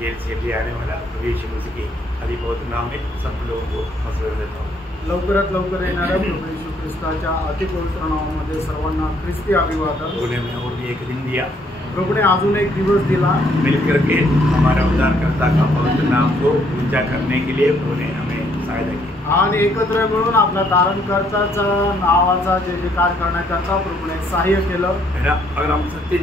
Gel से ले आने वाला प्रभु यीशु मसीह के अति पवित्र नाम में सब लोगों को मसलन देता हूँ। लवकरात लवकर येणाऱ्या प्रभू येशू ख्रिस्ताच्या अति पवित्र नावामध्ये सर्वांना ख्रिस्ती अभिवादन। प्रभु ने हमें और भी एक दिन दिया, प्रभु ने अजून एक दिवस दिला, मिलकर के हमारे उद्धारकर्ता का पवित्र नाम को ऊंचा करने के लिए प्रभु ने हमें सहायता की आणि एकत्र मिळून आपल्या धारणकर्त्याचा नावाचा जे कार्य करण्याकरता प्रभूने सहाय्य केलं है ना। अगर हम सत्य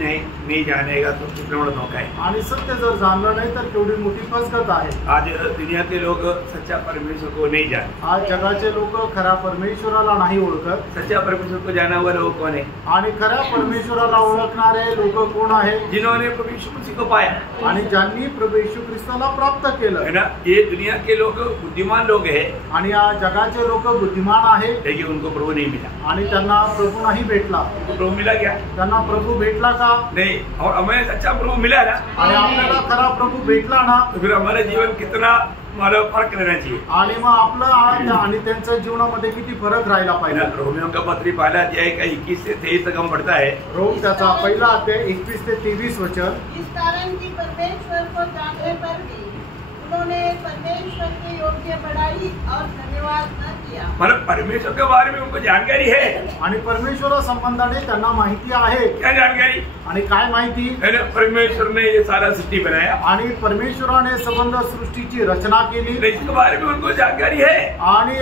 नहीं जानेगा तो कितना बड़ा धोखा है। आणि सत्य जर जाणलं नाही तर केवढी मोठी फसगत आहे। आज दुनिया के लोग सच्चा परमेश्वर को नहीं जानते। आज जगाचे लोक खऱ्या परमेश्वराला नाही ओळखत। सच्चा परमेश्वर को जाना हुआ लोग कौन है? आणि खऱ्या परमेश्वराला ओळखणारे लोक कोण आहेत? जिन्होंने प्रभु यीशु मसीह को पाया आणि ज्यांनी प्रभू येशू ख्रिस्ताला प्राप्त केलं है ना। ये दुनिया के लोग बुद्धिमान लोग हैं आणि या जगाचे लोक बुद्धिमान आहेत, लेकिन उनको प्रभु नहीं मिला। आणि त्यांना प्रभु नाही भेटला। प्रभु मिला क्या? त्यांना प्रभु भेटला का? नहीं। और हमें सच्चा प्रभु मिला ना, आणि आपल्याला खरा प्रभु भेटला ना, तो फिर हमारा जीवन कितना मतलब फर्क रहना चाहिए। आणि मग आपलं आणि त्यांच्या जीवनामध्ये किती फरक राहिला पाहिजे। रोमियों का पत्री पहला अध्याय का 21 से 23 तक हम पढ़ता है। रोम त्याचा पहिला अध्याय 21 ते 23 वचन। इस कारण की परमेश्वर को जानने पर भी उन्होंने परमेश्वर के योग्य बड़ाई और धन्यवाद न किया। मतलब परमेश्वर के बारे में उनको जानकारी है, आणि परमेश्वर संबंधाने त्यांना माहिती आहे। क्या जानकारी? आणि काय माहिती? परमेश्वर ने ये सारा सृष्टि बनाया आणि परमेश्वराने संबंध सृष्टीची रचना केली, इसके बारे में उनको जानकारी है, आणि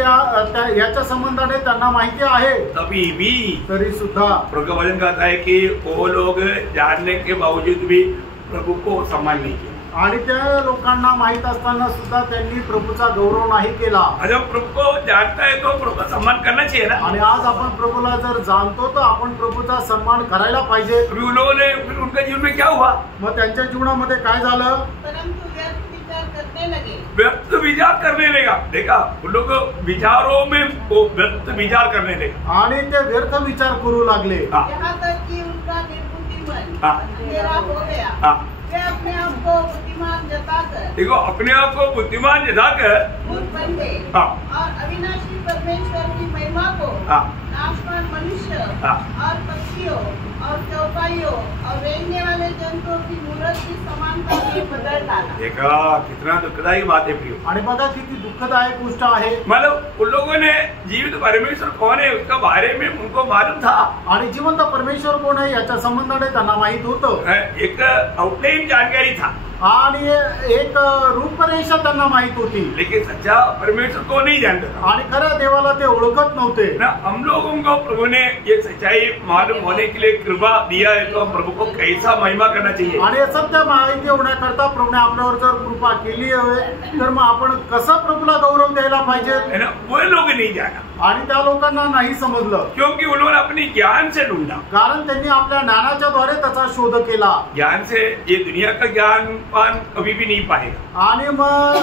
याच्या संबंधाने त्यांना माहिती आहे। तभी भी तरी सुद्धा प्रभु का वचन कहता है कि वो लोग जानने के बावजूद भी प्रभु को सम्मान नहीं किया। आणि त्या लोकांना माहित असताना सुद्धा त्यांनी प्रभूचा गौरव नाही केला। जब प्रभु को जानता है तो प्रभु का सम्मान करना चाहिए ना। आणि आज आपण प्रभूला जर जाणतो तर आपण प्रभूचा सन्मान करायला पाहिजे। अभी उन लोगों ने फिर उनके जीवन में क्या हुआ? मग त्यांच्या जीवनामध्ये काय झालं? परंतु व्यर्थ विचार करने लगे। व्यर्थ विचार करने लगा। देखा, उन लोग विचारों में वो व्यर्थ विचार करने लगे आणि ते व्यर्थ विचार करू लागले। यहाँ तक कि उनका निर्बुद्धि मन अंधेरा हो गया। वे अपने आप को बुद्धिमान जताकर, देखो, अपने आप को बुद्धिमान जताकर मूर्ख बन गए और अविनाशी परमेश्वर की महिमा को नाशवान मनुष्य और पक्षियों और चौपाइयों और रेंगने वाले जंतुओं की मूर्त की समानता में बदल डाला। देखा, कितना दुखदायी बात है प्रियो। आणि बघा किती दुःखदायक गोष्ट आहे। मतलब उन लोगों ने जीवित परमेश्वर कौन है उसका बारे में उनको मालूम था, आणि जिवंत परमेश्वर कोण आहे याच्या संबंधाने त्यांना माहित होतं। एक आउटलाइन जानकारी था आणि एक रूपरेषा त्यांना माहित होती, लेकिन सच्चा परमेश्वर को नहीं जानता था। आणि खऱ्या देवाला ते ओळखत नव्हते ना। हम लोगों को प्रभु ने ये सच्चाई मालूम होने के लिए कृपा दिया है, तो हम प्रभु को कैसा महिमा करना चाहिए। आणि सत्य माहिती होण्याकरता प्रभूने आपल्यावर जर कृपा केली आहे तर मग आपण कसं प्रभूला गौरव द्यायला पाहिजे, है ना। वो लोग नहीं जाना, आणि त्या लोकांना नाही समजलं, क्योंकि उन्होंने अपनी ज्ञान से ढूंढा। कारण त्यांनी आपल्या ज्ञानाच्या द्वारे त्याचा शोध केला। ज्ञान से ये दुनिया का ज्ञानवान कभी भी नहीं पाएगा। आणि मग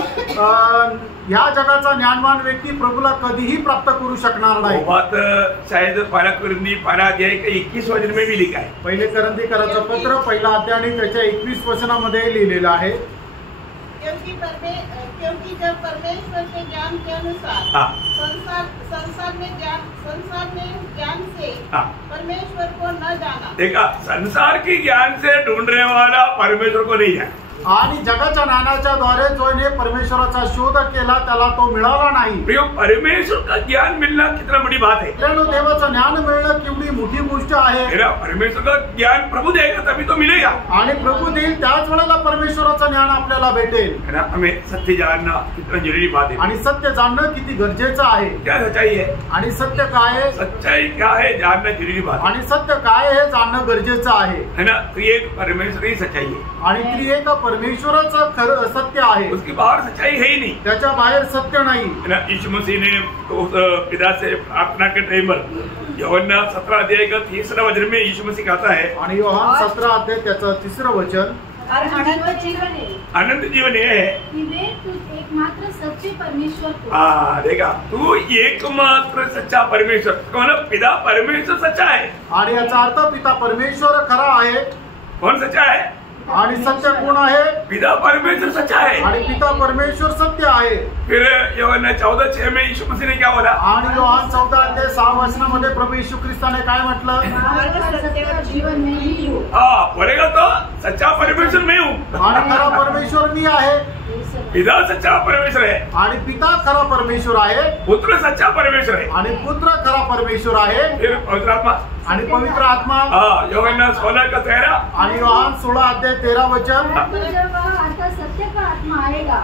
ह्या जगाचा ज्ञानवान व्यक्ती प्रभूला कधीही प्राप्त करू शकणार नाही। वो बात शायद पहला कुरिन्थी पहला अध्याय के 21 वचन में भी लिखा है। पहिले करंथीकराचं पत्र पहिला अध्याय आणि त्याच्या 21 वचनामध्ये लिहिलेलं आहे। क्योंकि जब परमेश्वर के ज्ञान के अनुसार संसार में ज्ञान से परमेश्वर को न जाना। देखा, संसार की ज्ञान से ढूंढने वाला परमेश्वर को नहीं जाना, आणि जगाच्या ज्ञानाच्या द्वारे जोने परमेश्वराचा शोध केला त्याला तो मिळाला नाही। प्रियो, परमेश्वर का ज्ञान मिलना कितना बड़ी बात है। मित्रांनो, देवाचं ज्ञान मिळणं केवढी मोठी गोष्ट आहे। परमेश्वर का ज्ञान प्रभु देगा तभी तो मिलेगा, आणि प्रभू देईल त्याच वेळेला परमेश्वराचं ज्ञान आपल्याला भेटेल। है ना। हमें सत्य जानना कितना जरूरी बात है। आणि सत्य जाणणं किती गरजेचं आहे। क्या सच्चाई है? आणि सत्य काय आहे? सच्चाई क्या है जानना जरूरी बात है। आणि सत्य काय हे जाणणं गरजेचं आहे, है ना। त्रिएक परमेश्वर ही सच्चाई है, आणि त्रिएक परमेश्वराचं खरं सत्य आहे। उसके बाहर सच्चाई है ही नहीं, त्याच्या बाहेर सत्य नाही। है ना। यीशु मसीह ने पिता से प्रार्थना के टाइम पर यूहन्ना 17 अध्याय का 3 वचन में यीशु मसीह कहता है, आणि यूहन्ना 17 अध्याय त्याचं 3 वचन, और अनंत जीवन है, अनंत जीवन ये है कि वे तुझ एकमात्र सच्चे परमेश्वर को। देखा, तू एकमात्र सच्चा परमेश्वर कौन? पिता परमेश्वर सच्चा है। आणि याचा अर्थ पिता परमेश्वर खरा आहे। कौन सच्चा है? आणि सत्य कोण आहे? पिता परमेश्वर सच्चा है आणि पिता परमेश्वर सत्य आहे। फिर यूहन्ना 14:6 में यीशु मसीह ने क्या बोला? आणि यूहन्ना 14:6 वचनामध्ये प्रभु येशू ख्रिस्ताने काय म्हटलं? जीवन में ही हो। बोलेगा तो सच्चा परमेश्वर मैं हूँ आणि खरा परमेश्वर मी आहे. पिता सच्चा परमेश्वर है आणि पिता खरा परमेश्वर आहे. पुत्र सच्चा परमेश्वर है आणि पुत्र खरा परमेश्वर आहे. फिर पवित्र आत्मा आणि पवित्र आत्मा. यूहन्ना 16:13 आणि योहान 16:13 वचन. आता सत्य का आत्मा आएगा.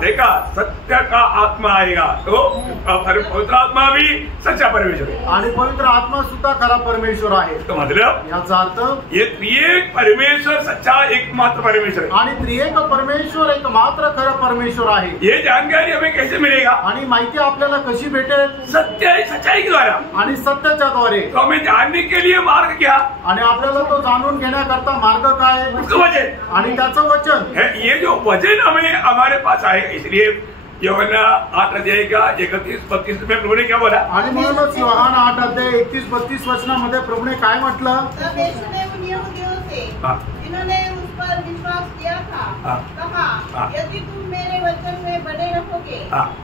देखा सत्य का आत्मा आएगा तो पवित्र आत्मा भी सच्चा परमेश्वर है आणि पवित्र आत्मा सुद्धा खरा परमेश्वर आहे. तो मतलब याचा अर्थ ये त्रिएक परमेश्वर सच्चा एकमात्र परमेश्वर है आणि त्रिएक परमेश्वर एकमात्र खरा परमेश्वर आहे. ये जानकारी हमें कैसे मिलेगा. आणि माहिती आपल्याला कशी भेटेल. सत्य सच्चाई के द्वारा आणि सत्याच्या द्वारे. तो हमें जानने के लिए मार्ग क्या. आणि आपल्याला तो जाणून घेण्याकरता मार्ग काय. उसका वचन आणि त्याचं वचन. ये जो वचन हमें हमारे पास आएगा. इसलिए यूहन्ना 8:31-32 में प्रभु ने क्या बोला. आणि म्हणूनच योहान 8:31-32 वचनामध्ये प्रभूने काय म्हटलं. तब यीशु ने उन यहूदियों से जिन्होंने उस पर विश्वास किया था कहा, यदि तुम मेरे वचन में बने रहोगे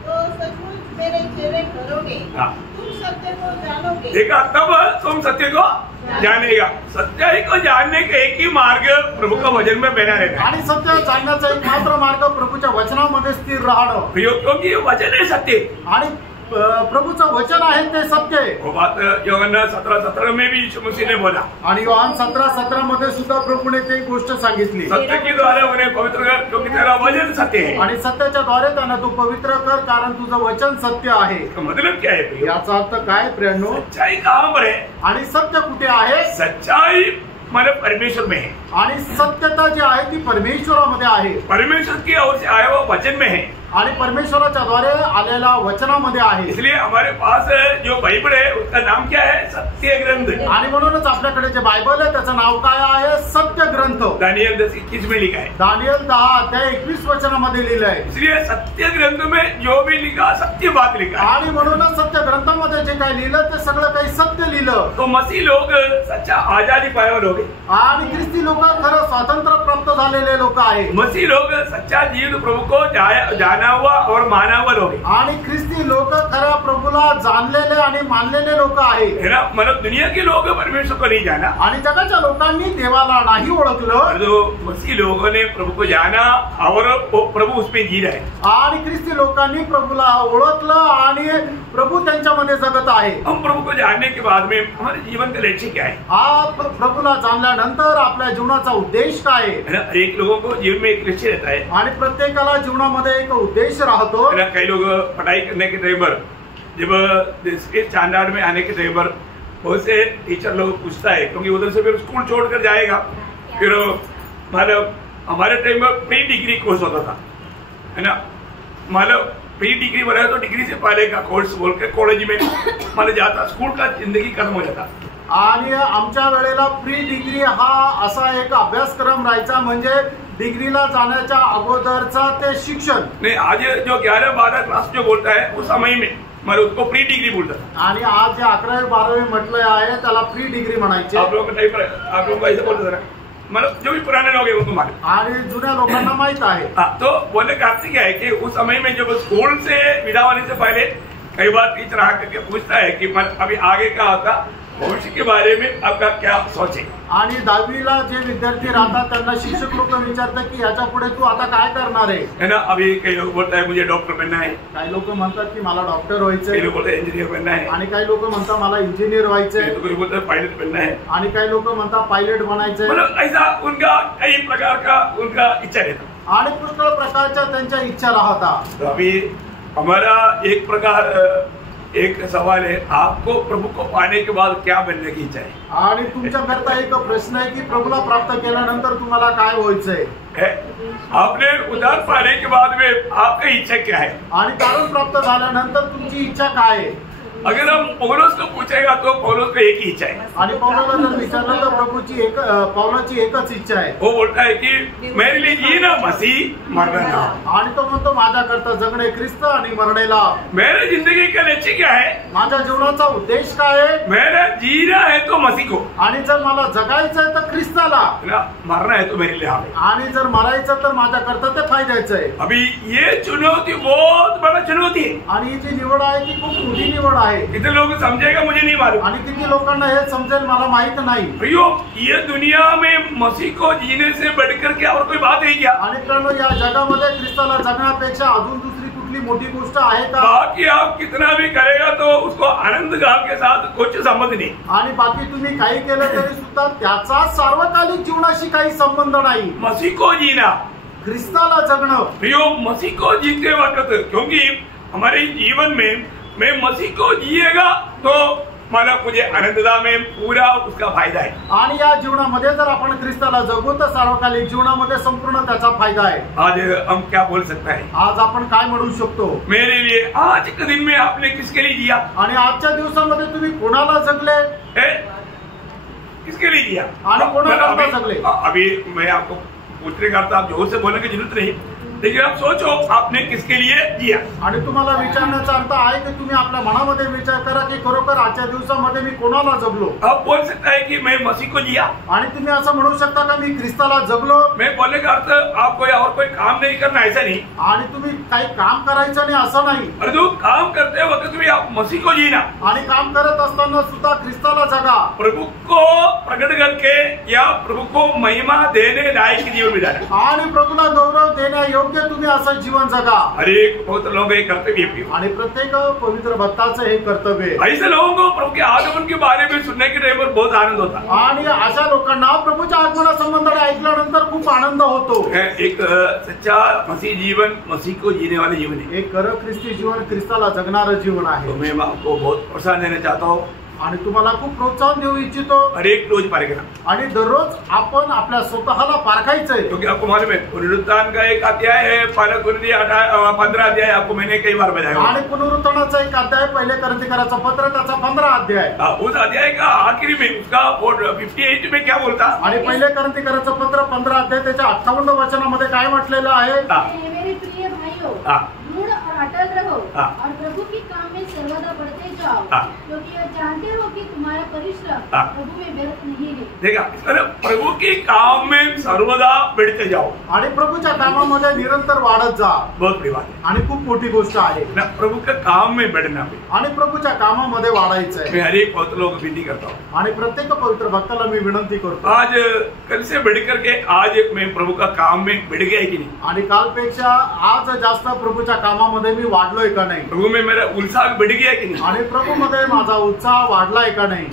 तो सचमुच मेरे चेले ठहरोगे. तुम सत्य को जानोगे. देखा तब तुम सत्य को जानेगा. सच्चाई को जानने का एक ही मार्ग प्रभु का वचन में बना रहना. आणि सत्य जाणण्याचा एक मात्र मार्ग प्रभूच्या वचनामध्ये स्थिर राहणं. क्योंकि ये वचन है सत्य. आणि प्रभूचं वचन आहे ते सत्य. वो बात यूहन्ना 17:17 में भी यीशु मसीह ने बोला. आणि योहान 17:17 मध्ये सुद्धा प्रभूने ते गोष्ट सांगितली. सत्य के द्वारा उन्हें पवित्र कर क्योंकि तेरा वचन सत्य है. आणि सत्याच्या द्वारे त्यांना तू पवित्र कर कारण तुझं वचन सत्य आहे. मतलब क्या है. याचा अर्थ काय प्रियांनो. सच्चाई कहाँ पर है. आणि सत्य कुठे आहे. सच्चाई मतलब परमेश्वर में है. आणि सत्यता जी आहे ती परमेश्वरामध्ये आहे. परमेश्वर की ओर से आया हुआ वचन में है. आणि परमेश्वराच्या द्वारे आलेल्या वचनामध्ये आहे. इसलिए हमारे पास जो बाइबल है उसका नाम क्या है. सत्य ग्रंथ. आणि म्हणूनच आपल्याकडे जे बायबल आहे त्याचं नाव काय आहे. सत्य ग्रंथ. दानियल 10:21 में लिखा है. दानियल 10:21 वचनामध्ये लिहिलं आहे. इसलिए सत्य ग्रंथ में जो भी लिखा सत्य बात लिखा. आणि म्हणूनच सत्य ग्रंथामध्ये जे काही लिहिलं ते सगळं काही सत्य लिहिलं. तो मसीह लोग सच्चा आजादी पाए हुए लोग. आणि ख्रिस्ती लोक खरं स्वातंत्र्य प्राप्त झालेले लोक आहेत. मसीह लोग सच्चा जीवन प्रभु को जाना हुआ और माना हुआ लोग. आणि ख्रिस्ती लोक खऱ्या प्रभूला जाणलेले आणि मानलेले लोक आहेत. मतलब दुनिया के लोग परमेश्वर को नहीं जाना. आणि जगाच्या लोकांनी देवाला नाही ओळखलं. जो मसीह लोगों ने प्रभु को जाना और प्रभु उसमें जी रहे. आणि ख्रिस्ती लोकांनी प्रभूला ओळखलं आणि प्रभु त्यांच्यामध्ये जगत आहे. हम प्रभु को जानने के बाद में हमारे जीवन का लक्ष्य क्या है. प्रभूला जाणल्यानंतर आपल्या जीवनाचा उद्देश काय आहे. एक लोगों को जीवन में एक लक्ष्य रहता है. आणि प्रत्येकाला जीवनामध्ये एक उद्देश राहतो. कई लोग पढ़ाई करने के टाइम पर जब स्टैंडर्ड में आने के टाइम पर बहुत से टीचर लोग पूछता है क्योंकि उधर से फिर स्कूल छोड़कर जाएगा. फिर मतलब हमारे टाइम में प्री डिग्री कोर्स होता था है ना. मतलब प्री डिग्री बनाया तो डिग्री से पहले का कोर्स बोल के कॉलेज में मतलब जाता. स्कूल का जिंदगी खत्म हो जाता. आणि आमच्या वेळेला प्री डिग्री हा असा एक अभ्यासक्रम राहायचा म्हणजे डिग्रीला जाण्याच्या अगोदरचा ते शिक्षण. नहीं आज जो 11-12 क्लास जो बोलता है उस समय में मतलब उसको प्री डिग्री बोलता है. आणि आज जे 11वी-12वी म्हटलं आहे त्याला प्री डिग्री म्हणायचे. आप लोगों को ऐसे बोलते थे मतलब जो भी पुराने लोग हैं उनको मालूम. आणि जुन्या लोकांना माहित आहे. तो बोलने का अर्थ क्या है कि उस समय में जब स्कूल से विदा होने से पहले कई बार टीचर आकर के पूछता है कि अभी आगे का होता भविष्य के बारे में आपका क्या सोच है. आणि 10वीला जे विद्यार्थी राहतात त्यांना शिक्षक लोक विचारतात की याच्या पुढे तू आता काय करणार आहे. है ना. अभी कई लोग बोलता है मुझे डॉक्टर बनना है. काही लोक म्हणतात की मला डॉक्टर व्हायचंय. कई लोग बोलते हैं इंजीनियर बनना है. आणि काही लोक म्हणतात मला इंजिनियर व्हायचंय. कोई बोलता है पायलट बनना है. आणि काही लोक म्हणतात पायलट बनायचंय. मतलब ऐसा उनका कई प्रकार का उनका इच्छा रहता. आणि पुष्कळ प्रकारच्या त्यांच्या इच्छा राहतात. तो अभी हमारा एक प्रकार एक सवाल है आपको प्रभु को पाने के बाद क्या बनने की इच्छा है. आणि तुमच्याकरता एक प्रश्न आहे की प्रभूला प्राप्त केल्यानंतर तुम्हाला काय व्हायचंय. आपने उद्धार पाने के बाद में आपकी इच्छा क्या है. आणि तारण प्राप्त झाल्यानंतर तुमची इच्छा काय आहे. अगर हम पौलुस को पूछेगा तो पौलुस को एक ही इच्छा है. आणि पौलाला जर विचारलं तर पौलाची एकच इच्छा आहे. वो बोलता है कि मेरे लिए जीना मसीह मरना लाभ. आणि तो म्हणतो माझ्याकरता जगणे ख्रिस्त आणि मरणे लाभ. मेरे जिंदगी का लक्ष्य क्या है. माझ्या जीवनाचा उद्देश काय आहे. मेरा जीना है तो मसीह को. आणि जर मला जगायचं आहे तर ख्रिस्ताला. मरना है तो मेरे लिए हाल. आणि जर मरायचं तर माझ्याकरता ते फायद्याचं आहे. अभी ये चुनौती बहुत बड़ा चुनौती है. आणि ही जी निवड आहे ती खूप मोठी निवड आहे. आहे. कितने लोग समझेगा मुझे नहीं मालूम. आणि किती लोकांना हे समजेल मला माहित नाही. भाइयों, ये दुनिया में मसीह को जीने से बढ़कर के और कोई बात है क्या? आणि मित्रांनो, या जगामध्ये ख्रिस्ताला जगण्यापेक्षा अजून दुसरी कुठली मोठी गोष्ट आहे का? बाकी आप कितना भी करेगा तो उसको आनंद गांव के साथ कुछ संबंध नहीं. आणि बाकी तुम्ही काही केलं तरी सुद्धा त्याचा सार्वकालिक जीवनाशी काही संबंध नाही. मसीह को जीना, ख्रिस्ताला जगणं. प्रियो, मसीह को जीते वक्त, क्योंकि हमारे जीवन में मैं मसीह को जिएगा तो मला मुझे आनंददा में पूरा उसका फायदा है. आणि या जीवनामध्ये जर आपण ख्रिस्ताला जगू तर सार्वकालिक जीवनामध्ये संपूर्ण त्याचा फायदा आहे. आज हम क्या बोल सकते हैं? आज आपण काय म्हणू शकतो? मेरे लिए आज के दिन में आपने किसके लिए जिया? आणि आजच्या दिवसामध्ये तुम्ही कोणाला जगले? किसके लिए जिया? आणि कोणाला जगले? अभी मैं आपको पूछने का आप जोर से बोलने की जरूरत नहीं, लेकिन आप सोचो आपने किसके लिए जिया. आणि तुम्हाला विचारण्याचा अर्थ आहे की तुम्ही आपल्या मनामध्ये विचार करा की खरोखर आजच्या दिवसामध्ये मी कोणाला जगलो. आप बोल सकता है कि मैं मसीह को जिया. आणि तुम्ही असं म्हणू शकता का मी ख्रिस्ताला जगलो? मैं बोलने का अर्थ आप कोई और कोई काम नहीं करना ऐसा नहीं. आणि तुम्ही काही काम करायचं नाही असं नाही. और जो काम करते वक्त भी आप मसीह को जीना. आणि काम करत असताना सुद्धा ख्रिस्ताला जगा. प्रभु को प्रकट करके या प्रभु को महिमा देने लायक जीवन बिताना. आणि प्रभूला गौरव देण्यायोग्य तुम्ही असं जीवन जगा. हर एक पवित्र लोग ये कर्तव्य है. आणि प्रत्येक पवित्र भक्ताचं हे कर्तव्य आहे. ऐसे लोगों को प्रभु के आगमन के बारे में सुनने के टाइम पर बहुत आनंद होता. आणि अशा लोकांना प्रभूच्या आगमनासंबंधाने ऐकल्यानंतर खूप आनंद होतो. एक सच्चा मसीह जीवन मसीह को जीने वाले जीवन है. एक खरं ख्रिस्ती जीवन ख्रिस्ताला जगणारं जीवन आहे. तो मैं आपको बहुत प्रोत्साहन देना चाहता हूँ. आणि तुम्हाला खूप प्रोत्साहन देऊ इच्छितो. हर एक रोज पारखना. आणि दररोज आपण आपल्या स्वतःला पारखायचंय. क्योंकि आपको मालूम है पुनरुत्थान का एक अध्याय है, 15 अध्याय आपको मैंने कई बार बताया. आणि पुनरुत्थानाचा एक अध्याय, पहिले कोरिन्थीकराचं पत्र त्याचा 15 अध्याय. उस अध्याय का आखिरी में उसका 58 में क्या बोलता? आणि पहिले कोरिन्थीकराचं पत्र 15 अध्याय त्याच्या 58 वचनामध्ये काय म्हटलेलं आहे? मेरे प्रिय भाइयों, दृढ़ और अटल रहो और प्रभु के काम में सर्वदा बढ़ते जाओ, क्योंकि यह जानते हो कि तुम्हारा परिश्रम प्रभु में व्यर्थ नहीं है. देखा, प्रभु के काम में सर्वदा बढ़ते जाओ. आणि प्रभूच्या कामामध्ये निरंतर वाढत जा. बहुत बड़ी बात है. आणि खूप मोठी गोष्ट आहे ना, प्रभु के काम में बढ़ना. आणि प्रभूच्या कामामध्ये वाढायचंय. मैं हर एक पवित्र लोग विनती करता हूँ. आणि प्रत्येक पवित्र भक्ताला मी विनंती करतो. आज कल से बढ़ करके आज मैं प्रभु का काम में बढ़ गया है कि नहीं? आणि कालपेक्षा आज जास्त प्रभूच्या कामामध्ये मी वाढलोय का नाही? प्रभु में मेरा उत्साह बढ़ गया है कि नहीं? आणि प्रभू मध्ये माझा उत्साह वाढलाय का नाही?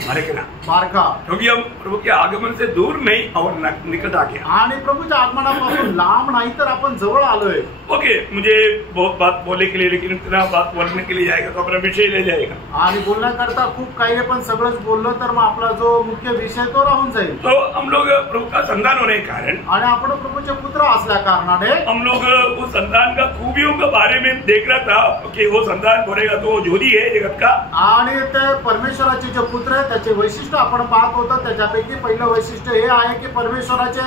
बारका. क्योंकि हम प्रभु के आगमन से दूर नहीं और निकट आ गया. आणि प्रभूच्या आगमनापासून लांब नाही तर आपण जवळ आलोय. ओके, मुझे बहुत बात बोलने के लिए, लेकिन इतना बात बोलने के लिए जाएगा तो अपना विषय ले जाएगा. आणि बोलण्याकरता खूप काही आहे, पण सगळंच बोललं तर मग आपला जो मुख्य विषय तो राहून जाईल. तो हम लोग प्रभु का संतान होने के कारण, आणि आपण प्रभूचे पुत्र असल्या कारणाने हम लोग उस संतान का खूबियों के बारे में देख रहा था कि वो संतान बोलेगा तो ज्योति है जगत का. आणि ते परमेश्वराचे जे पुत्र आहे त्याचे वैशिष्ट्य आपण पाहत होतो. त्याच्यापैकी पहिलं वैशिष्ट्य हे आहे की परमेश्वराचे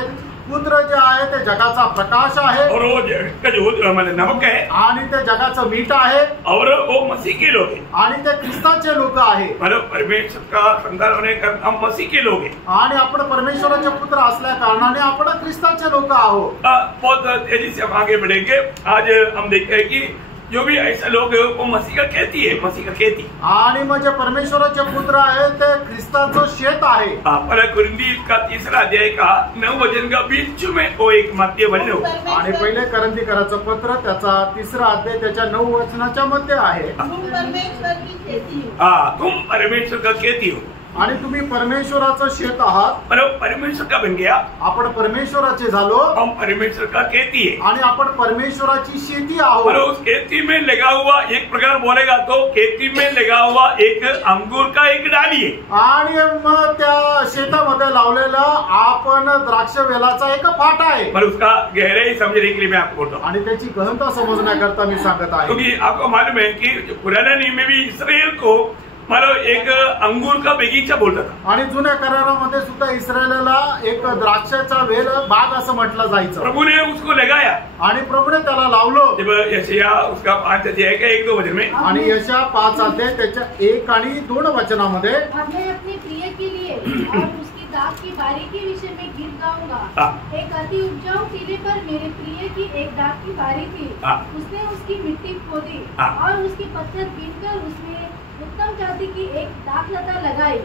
पुत्र जे आहे ते जगाचा प्रकाश आहे. और वो जगत का जो नमक है. आणि ते जगाचं मीठ आहे. और वो मसीह के लोग हैं. आणि ते ख्रिस्ताचे लोक आहे. मतलब परमेश्वर का संतान होने का हम मसीह के लोग हैं. आणि आपण परमेश्वराचे पुत्र असल्या कारणाने आपण ख्रिस्ताचे लोक आहोत. बहुत तेजी से हम आगे बढ़ेंगे. आज हम देखते हैं कि जो भी ऐसे लोग वो मसीह का खेती है, मसीह का खेती. आणि म्हणजे परमेश्वराचे पुत्र आहे ते ख्रिस्ताचं शेत आहे. पहला कुरिन्थी का 3 अध्याय का 9 वचन का बीच में वो एक मध्य वचन हो. आणि पहिले कोरिन्थीकराचं पत्र त्याचा 3 अध्याय त्याच्या 9 वचनाच्या मध्ये आहे. तुम परमेश्वर की खेती हो. तुम परमेश्वर का खेती हो. आणि तुम्ही परमेश्वराचं शेत आहात. परमेश्वर का बन गया. आपण परमेश्वराचे झालो. हम परमेश्वर का खेती है. आणि आपण परमेश्वराची शेती आहोत. और उस खेती में लगा हुआ एक प्रकार बोलेगा तो खेती में लगा हुआ एक अंगूर का एक डाली है. आणि मग त्या शेतामध्ये लावलेला आपण द्राक्ष वेलाचा एक फाटा आहे. पर उसका गहराई समझने के लिए मैं आपको बोलता हूँ. आणि त्याची गहनता समजण्याकरता मी सांगत आहे. क्योंकि आपको मालूम है कि पुराने नियम में भी इस्राएल को मतलब एक अंगूर का बगीचा बोलता था. आणि जुन्या करारामध्ये सुद्धा इस्रायलला एक द्राक्षाचा वेल बाग असं म्हटलं जायचं. प्रभु ने उसको लगाया. आणि प्रभूने त्याला लावलं. जब यशाया उसका 5 अध्याय का 1-2 वचन में. आणि यशा 5 अध्याय त्याच्या 1 आणि 2 वचनामध्ये मैं अपने प्रिय के लिए और उसकी दाख की बारी के विषय में गीत गाऊंगा. एक अति उपजाऊ टीले पर मेरे प्रिय की एक दाख की बारी थी. उसने उसकी मिट्टी खोदी और उसकी पत्थर बीनकर उसमें उत्तम जाति की एक दाखलता लगाई,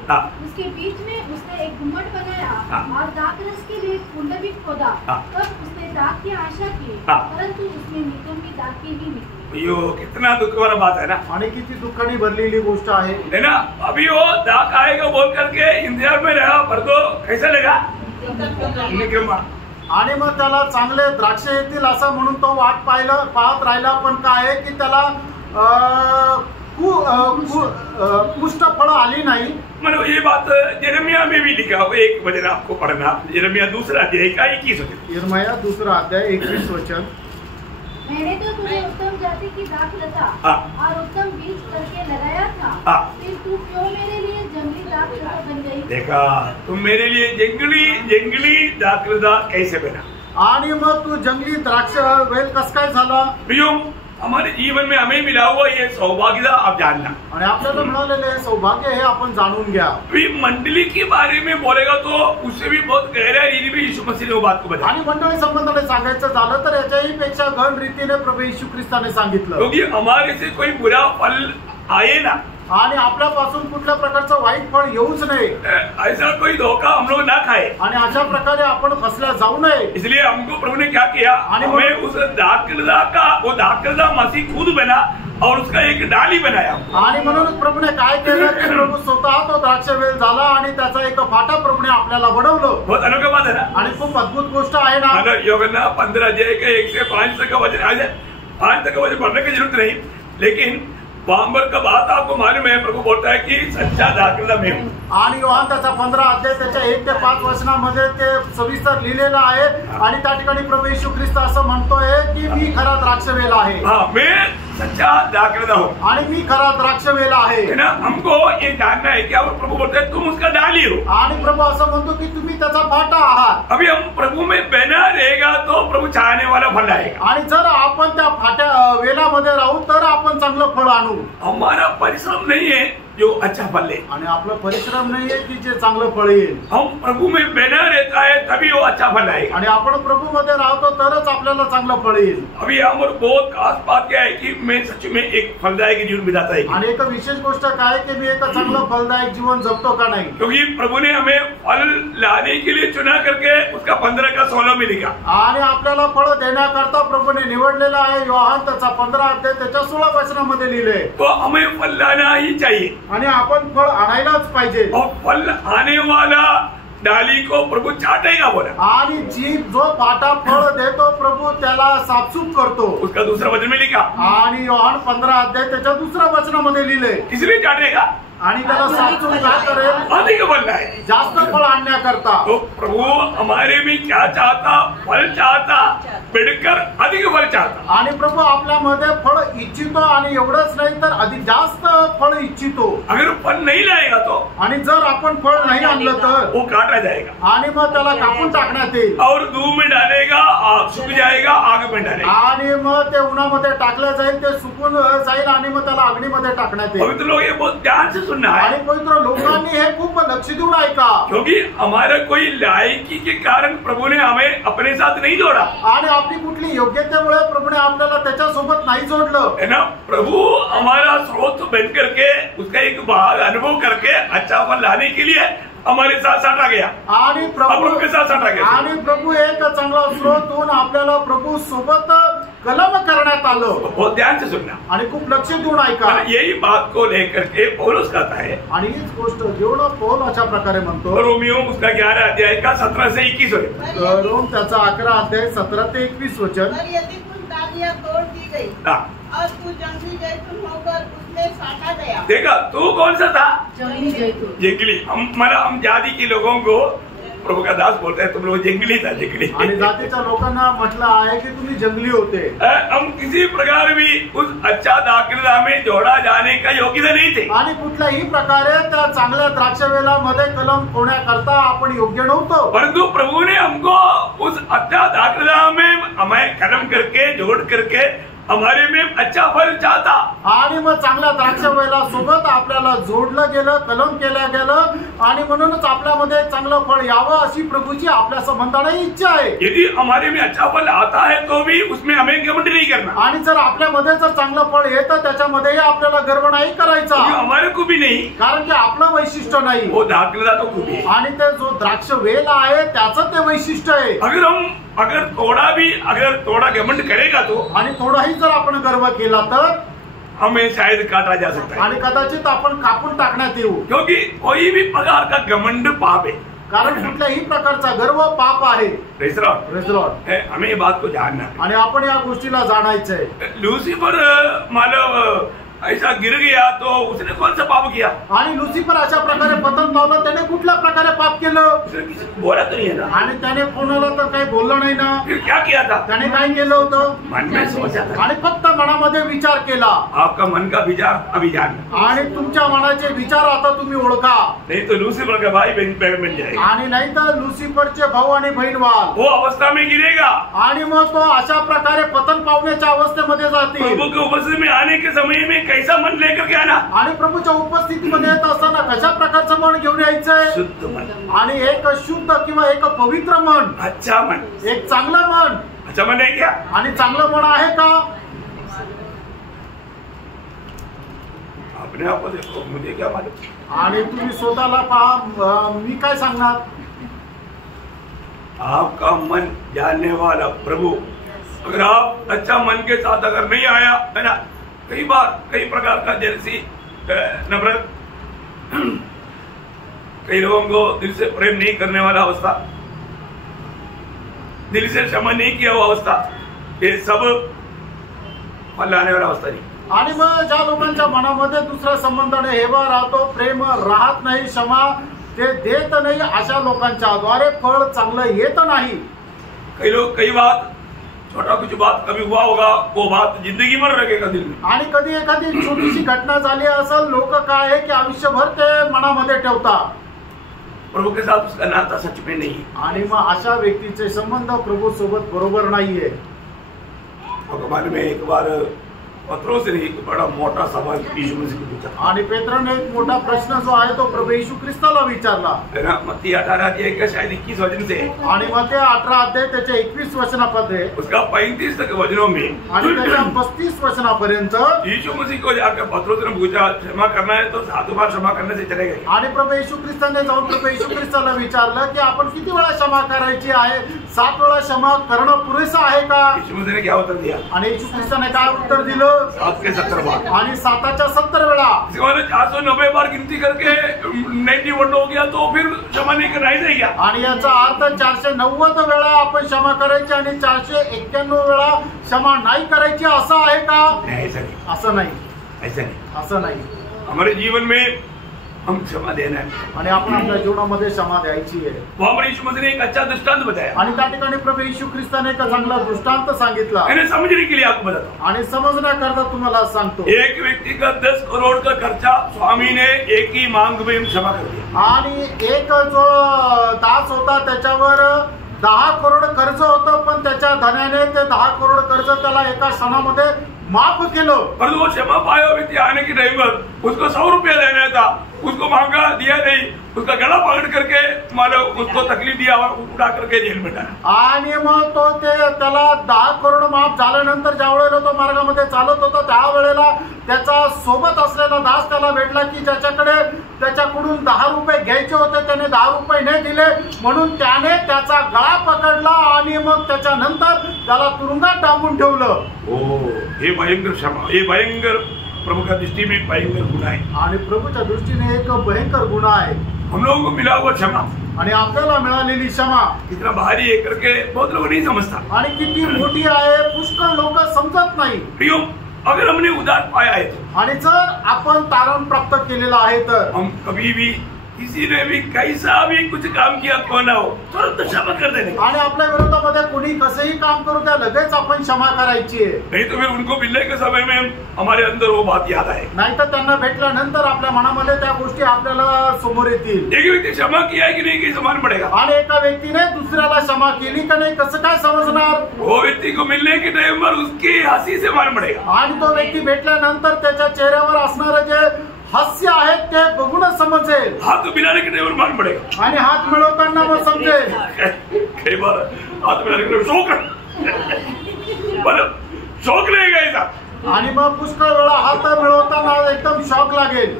उसके बीच में उसने एक गुम्मट बनाया और दाखरस के लिए कुंड भी खोदा। तब उसने दाख की आशा की, परंतु उसमें नितंब की दाखी ही निकली। अयो कितना दुख वाला बात है ना, आणि किती दुःखाने भरलेली गोष्ट आहे ना। अभी वो दाख आएगा बोल करके इंतजार में रहा, पर तो कैसा लगा निकम्मा। आणि मग त्याला चांगले द्राक्ष येतील असं म्हणून तो वाट पाहत राहिला, पण काय आहे की त्याला पुष्ट फळ आली नाही। मतलब ये बात यिर्मयाह में भी लिखा हुआ, एक वचन आपको पढ़ना, यिर्मयाह 2 अध्याय का 21 वचन। यिर्मयाह 2 अध्याय 21 वचन। मैंने तो तुझे उत्तम जाति की दाखलता और उत्तम बीज करके लगाया था, फिर तू क्यों मेरे लिए जंगली दाखलता बन गई? देखा, तुम मेरे लिए जंगली दाखलता कैसे बना। आणि मग तू जंगली द्राक्ष वेल कस काय झाला। प्रियो, हमारे जीवन में हमें मिला हुआ ये सौभाग्य आप जानना, आणि आपल्याला मिळालेले सौभाग्य हे आपण जाणून घ्या। मंडली के बारे में बोलेगा तो उससे भी बहुत गहरा रीति में यीशु मसीह ने वो बात को बताया। आणि मंडळी संबंधाने सांगायचं झालं तर याच्याही पेक्षा गहन रीतीने प्रभू येशू ख्रिस्ताने सांगितलं, क्योंकि हमारे से कोई बुरा फल आए ना, आणि आपल्यापासून कुठल्या प्रकारचं वाईट फळ येऊच नये, ऐसा कोई धोखा हम लोग ना खाए, आणि अशा प्रकारे आपण फसल्या जाऊ नये। इसलिए हमको प्रभु ने क्या किया, हमें उस दाखलता का, वो दाखलता मसीह खुद बना और उसका एक डाली बनाया। आणि म्हणूनच प्रभूने काय केलं की प्रभू स्वतः तो द्राक्ष वेल झाला आणि त्याचा एक फाटा प्रभूने आपल्याला बनवलं। बहुत अनोखा बात है ना, आणि खूप अद्भुत गोष्ट आहे ना। यूहन्ना 15 अध्याय के 1 से 5 तक का वचन, आज 5 तक का वचन पढ़ने की जरूरत नहीं, लेकिन वहां पर का बात आपको मालूम है, प्रभु बोलता है कि सच्चा दाखलता मैं हूँ। आणि योहान त्याचा 15 अध्याय त्याच्या 1 ते 5 वचनामध्ये ते सविस्तर लिहिलेलं आहे, आणि त्या ठिकाणी प्रभू येशू ख्रिस्त असं म्हणतोय की मी खरा द्राक्षवेल आहे। मैं सच्चा दाखलता हूँ आणि मी खरा द्राक्षवेल आहे ना। हमको ये जानना है कि प्रभु बोलते हैं तुम उसका डाली हो, आणि प्रभू असं म्हणतो की तुम्ही त्याचा फाटा आहात। अभी हम प्रभु में बना रहेगा तो प्रभु चाहने वाला फल आएगा, आणि जर आपण त्या फाट्या वेलामध्ये राहू तर आपण चांगलं फळ आणू। हमारा परिश्रम नहीं है जो अच्छा फल ले, आणि आपला परिश्रम नाहीये की जे चांगलं फळ येईल। हम प्रभु में बना रहता है तभी वो अच्छा फल आएगा, आणि आपण प्रभु मध्ये राहतो तरच आपल्याला चांगलं फळ येईल। अभी हम बहुत खास बात क्या है कि मैं सच में एक फलदायक जीवन बिताता है, आणि एक विशेष गोष्ट काय की मी एक चांगलं फलदायक जीवन जगतो का नाही, क्योंकि प्रभु ने हमें फल लाने के लिए चुना करके उसका 15 का 16 में लिखा, आणि आपल्याला फळ देण्याकरता प्रभूने निवडलेला आहे। योहान त्याचा 15 अध्याय त्याच्या 16 वचनामध्ये लिहिले, तो हमें फल लाना ही चाहिए आणि आपण फळ आणायलाच पाहिजे। और फल आने वाला डाली को प्रभु चाटेगा बोला, आणि जो फाटा फळ देतो प्रभु त्याला साफसूफ करतो, उसका दूसरा वचन में लिखा, आणि योहान 15 अध्याय त्याच्या 2 वचनामध्ये लिहिले, इसलिए चाटेगा आणि त्याला साफसूफ काय करेल, अधिक फल लाए, जास्त फळ आणण्याकरता। तो प्रभु हमारे में क्या चाहता, फल चाहता, बढ़कर अधिक फल चाहता, आणि प्रभू आपल्यामध्ये फळ इच्छितो, आणि एवढंच नाही तर अधिक जास्त फळ इच्छितो। अगर फल नहीं लाएगा तो, आणि जर आपण फळ नाही आणलं तर वो काटा जाएगा, आणि मग त्याला कापून टाकण्यात येईल, और धूप में डालेगा, आग सूख जाएगा, आग में डालेगा, आणि मग ते उन्हामध्ये टाकलं जाईल, ते सुकून जाईल, आणि मग त्याला अग्नीमध्ये टाकण्यात येईल। पवित्र लोग ये बहुत ध्यान से सुनना है, आणि पवित्र लोकांनी हे खूप लक्ष देऊन ऐका, क्योंकि हमारा कोई लायकी के कारण प्रभु ने हमें अपने साथ नहीं जोड़ा, आणि आपली कुठली योग्यतेमुळे प्रभूने आपल्याला त्याच्यासोबत नाही जोडलं, है ना। प्रभु हमारा स्रोत बन करके उसका एक भाग अनुभव करके अच्छा फल लाने के लिए हमारे साथ साटा गया, आणि प्रभू के साथ साटा गया, आणि प्रभू एक चांगला स्रोत होऊन आपल्याला प्रभू सोबत कलम करण्यात आलं। बहुत ध्यान से सुनना, आणि खूप लक्ष देऊन ऐका। यही बात को लेकर के पौलुस कहता है, आणि हीच गोष्ट जेवढं पौल अशा प्रकारे म्हणतो, रोमियो उसका 11 अध्याय का 17 से 21 वचन, रोम त्याचा 11 अध्याय 17 ते 21 वचन। यदि कुछ डालियां तोड़ दी गई और तू जंगली जैतून होकर उसमें साटा गया। देखा तू कौन सा था, जंगली जैतून, जंगली। हम जाति के लोगों को प्रभु का दास बोलता है तुम लोग जंगली था, जंगली। आणि जातीच्या लोकांना म्हटलं आहे की तुम्ही जंगली होते। हम किसी प्रकार भी उस अच्छा दाखलता में जोड़ा जाने का योग्यता नहीं थे, आणि कुठल्याही प्रकारे त्या चांगल्या द्राक्षवेलामध्ये कलम होण्याकरता आपण योग्य नव्हतो, परंतु प्रभु ने हमको उस अच्छा दाखलता में हमें कलम करके जोड़ करके हमारे में अच्छा फल चाहता। आणि मग चांगल्या द्राक्षवेला सोबत आपल्याला जोडलं गेलं, कलम केल्या गेलं आणि म्हणूनच आपल्यामध्ये चांगलं फळ यावं अशी प्रभूची आपल्या संबंधाने इच्छा आहे। यदि हमारे में अच्छा फल आता है तो भी उसमें हमें घमंड नहीं करना। आणि जर आपल्यामध्ये जर चांगलं फळ येतं त्याच्यामध्ये आपल्याला गर्व नाही करायचा, हमारे को भी नहीं, कारण की आपलं वैशिष्ट्य नाही, वो दाखलदारों को भी। आणि ते जो द्राक्ष वेल आहे त्याचं ते वैशिष्ट्य आहे। अगर थोड़ा घमंड करेगा तो, आणि थोडाही जर आपण गर्व केला तर हमें शायद काटा जा सकता है, आणि कदाचित आपण कापून टाकण्यात येऊ, क्योंकि कोई भी प्रकार का घमंड पाप है, कारण कुठल्याही प्रकारचा गर्व पाप आहे। Praise Lord. हमें ये बात को जानना है आणि आपण या गोष्टीला जाणायचंय। लूसीफर मानव ऐसा गिर गया तो उसने कौन सा पाप किया? आणि लुसिफर अशा प्रकारे पतन पावलं, त्याने कुठल्या प्रकारे पाप केलं? उसने किसी को बोला तो नहीं है ना, आणि त्याने कोणाला तर काही बोललं नाही ना। फिर क्या किया था? त्याने काय केलं होतं? मन में सोचा था, आणि फक्त मनामध्ये विचार केला। आपका मन का विचार अभी जानना, आणि तुमच्या मनाचे विचार आता तुम्ही ओळखा, नहीं तो लूसीफर का भाई बहन बन जाएगा, आणि नाही तर लुसिफरचे भाऊ आणि बहीण व्हाल, वो अवस्था में गिरेगा, आणि मग तो अशा प्रकारे पतन पावण्याच्या अवस्थेमध्ये जातील। प्रभु के उपस्थिति में आने के समय में कैसा मन लेकर के आना? आणि प्रभूच्या उपस्थितीमध्ये येत असताना कशा प्रकारचं मन घेऊन यायचंय? शुद्ध मन, आणि एक शुद्ध किंवा एक पवित्र मन, अच्छा मन, एक चांगलं मन। अच्छा मन है क्या? आणि चांगलं मन आहे का? अपने आप को देखो, मुझे क्या मालूम। आणि तुम्ही स्वतःला पहा, मी काय सांगणार? आपका मन जानने वाला प्रभु, अगर आप अच्छा मन के साथ अगर नहीं आया है ना, कई बार कई प्रकार का जैसी नफरत, कई लोगों को दिल से प्रेम नहीं करने वाला अवस्था, दिल से क्षमा नहीं किया हुआ अवस्था, ये सब फल लाने वाला अवस्था नहीं। आणि मग ज्या लोकांच्या मनामध्ये दुसऱ्या संबंधाने हेवा राहतो, प्रेम राहत नाही, क्षमा ते देत नाही, अशा लोकांच्या द्वारे फळ चांगलं येत नाही। कई लोग कई बात, छोटा कुछ बात कभी हुआ होगा, वो बात जिंदगी भर रखेगा दिल में। आणि कधी एखादी छोटीशी घटना झाली असेल, लोक काय आहे की आयुष्यभर ते मनामध्ये ठेवतात। प्रभु के साथ उसका नाता सच में नहीं है, आणि मग अशा व्यक्तीचे संबंध प्रभू सोबत बरोबर नाहीये। भगवान में एक बार पत्रोस ने एक बड़ा मोटा सवाल यीशु मसीह को पूछा, आणि पेत्राने एक मोठा प्रश्न जो आहे तो प्रभू येशू ख्रिस्ताला विचारला, है ना, मत्ती 18 अध्याय का शायद 21 वचन से, आणि मग ते 18 अध्याय त्याच्या 21 वचनामध्ये उसका 35 तक वचनों में, आणि त्याच्या 35 वचनापर्यंत यीशु मसीह को जाकर पत्रोस ने पूछा, क्षमा करना है तो 7 बार क्षमा करने से चलेगा? आणि प्रभू येशू ख्रिस्ताने जाऊन प्रभू येशू ख्रिस्ताला विचारलं की आपण किती वेळा क्षमा करायची आहे? 7 वेळा क्षमा करणं पुरेसं आहे का? यीशु मसीह ने क्या उत्तर दिया? आणि येशू ख्रिस्ताने काय उत्तर दिलं? 7 के 70 बार। आणि 7च्या 70 वेळा। इसके मतलब 490 बार गिनती करके 91 हो गया तो फिर क्षमा नहीं करना है क्या? आणि याचा अर्थ 490 वेळा आपण क्षमा करायची आणि 491 वेळा क्षमा नाही करायची असं आहे का? ऐसा नहीं, असं नाही, ऐसा नहीं। असं नाही। हमारे जीवन में हम क्षमा देना है, आणि आपण आपल्या जीवनामध्ये क्षमा द्यायची आहे। वहां पर यीशु मसीह ने एक अच्छा दृष्टांत बताया, आणि त्या ठिकाणी प्रभू येशू ख्रिस्ताने एक चांगला दृष्टांत सांगितला, मैंने समझने के लिए आपको बताता हूं। आणि समजण्याकरता तुम्हाला सांगतो। एक व्यक्ति का 10 करोड़ का खर्चा स्वामी ने एक ही मांग में क्षमा कर दिया। आणि एक जो दास होता त्याच्यावर 10 करोड कर्ज होतं, पण त्याच्या धनाने ते 10 करोड कर्ज त्याला एका क्षणामध्ये माफ केलं। पर वो क्षमा पाया व्यक्ति आने के टाइम पर उसको 100 रुपया देना था, उसको मांगा, दिया नहीं, उसका गला पकड़ करके मानो उसको तकलीफ दिया और उठा करके जेल में डाला। आणि मग तो त्याला 10 करोड माफ झाल्यानंतर ज्या वेळेला तो मार्गामध्ये चालत होता त्यावेळेला त्याचा सोबत असलेला दास त्याला भेटला की ज्याच्याकडे त्याच्याकडून 10 रुपये घ्यायचे होते, त्याने 10 रुपये नाही दिले, म्हणून त्याने त्याचा गळा पकडला आणि मग त्याच्यानंतर त्याला तुरुंगात डांबून ठेवलं। हे भयंकर क्षमा, हे भयंकर प्रभु का दृष्टि में भयंकर गुना है, आणि प्रभूच्या दृष्टीने एक भयंकर गुन्हा आहे। हम लोगों को मिला हुआ क्षमा आणि आपल्याला मिळालेली क्षमा कितना भारी है करके बहुत लोग नहीं समझता, आणि किती मोठी आहे पुष्कळ लोक समजत नाही। प्रियो, अगर हमने उधार पाया है तो, आणि जर आपण तारण प्राप्त केलेलं आहे तर हम कभी भी किसी ने भी कैसा भी कुछ काम किया क्यों ना हो तुरंत क्षमा कर देने, आणि आपल्या विरोधामध्ये कोणी कसंही काम करू द्या लगेच आपण क्षमा करायची आहे। नहीं तो फिर उनको मिलने के समय में हमारे अंदर वो बात याद आए, नाहीतर त्यांना भेटल्यानंतर आपल्या मनामध्ये त्या गोष्टी आपल्याला समोर येतील। एक व्यक्ति क्षमा किया है कि नहीं, कैसे मान पड़ेगा? आणि एका व्यक्तीने दुसऱ्याला क्षमा केली का नाही कसं काय समजणार? वो व्यक्ति व्यक्ति को मिलने के टाइम पर उसकी हंसी से मालूम पड़ेगा। आणि तो व्यक्ती भेटल्यानंतर त्याच्या चेहऱ्यावर असणारे जे हास्य आहे ते बघूनच समजेल। हाथ मिलाने के टाइम पर मालूम पड़ेगा आणि हात मिळवताना मग समजेल। कई बार हाथ मिलाने के टाइम शौक मतलब शौक लगेगा ऐसा। आणि मग पुष्कळ वेळा हात मिळवताना एकदम शॉक लागेल।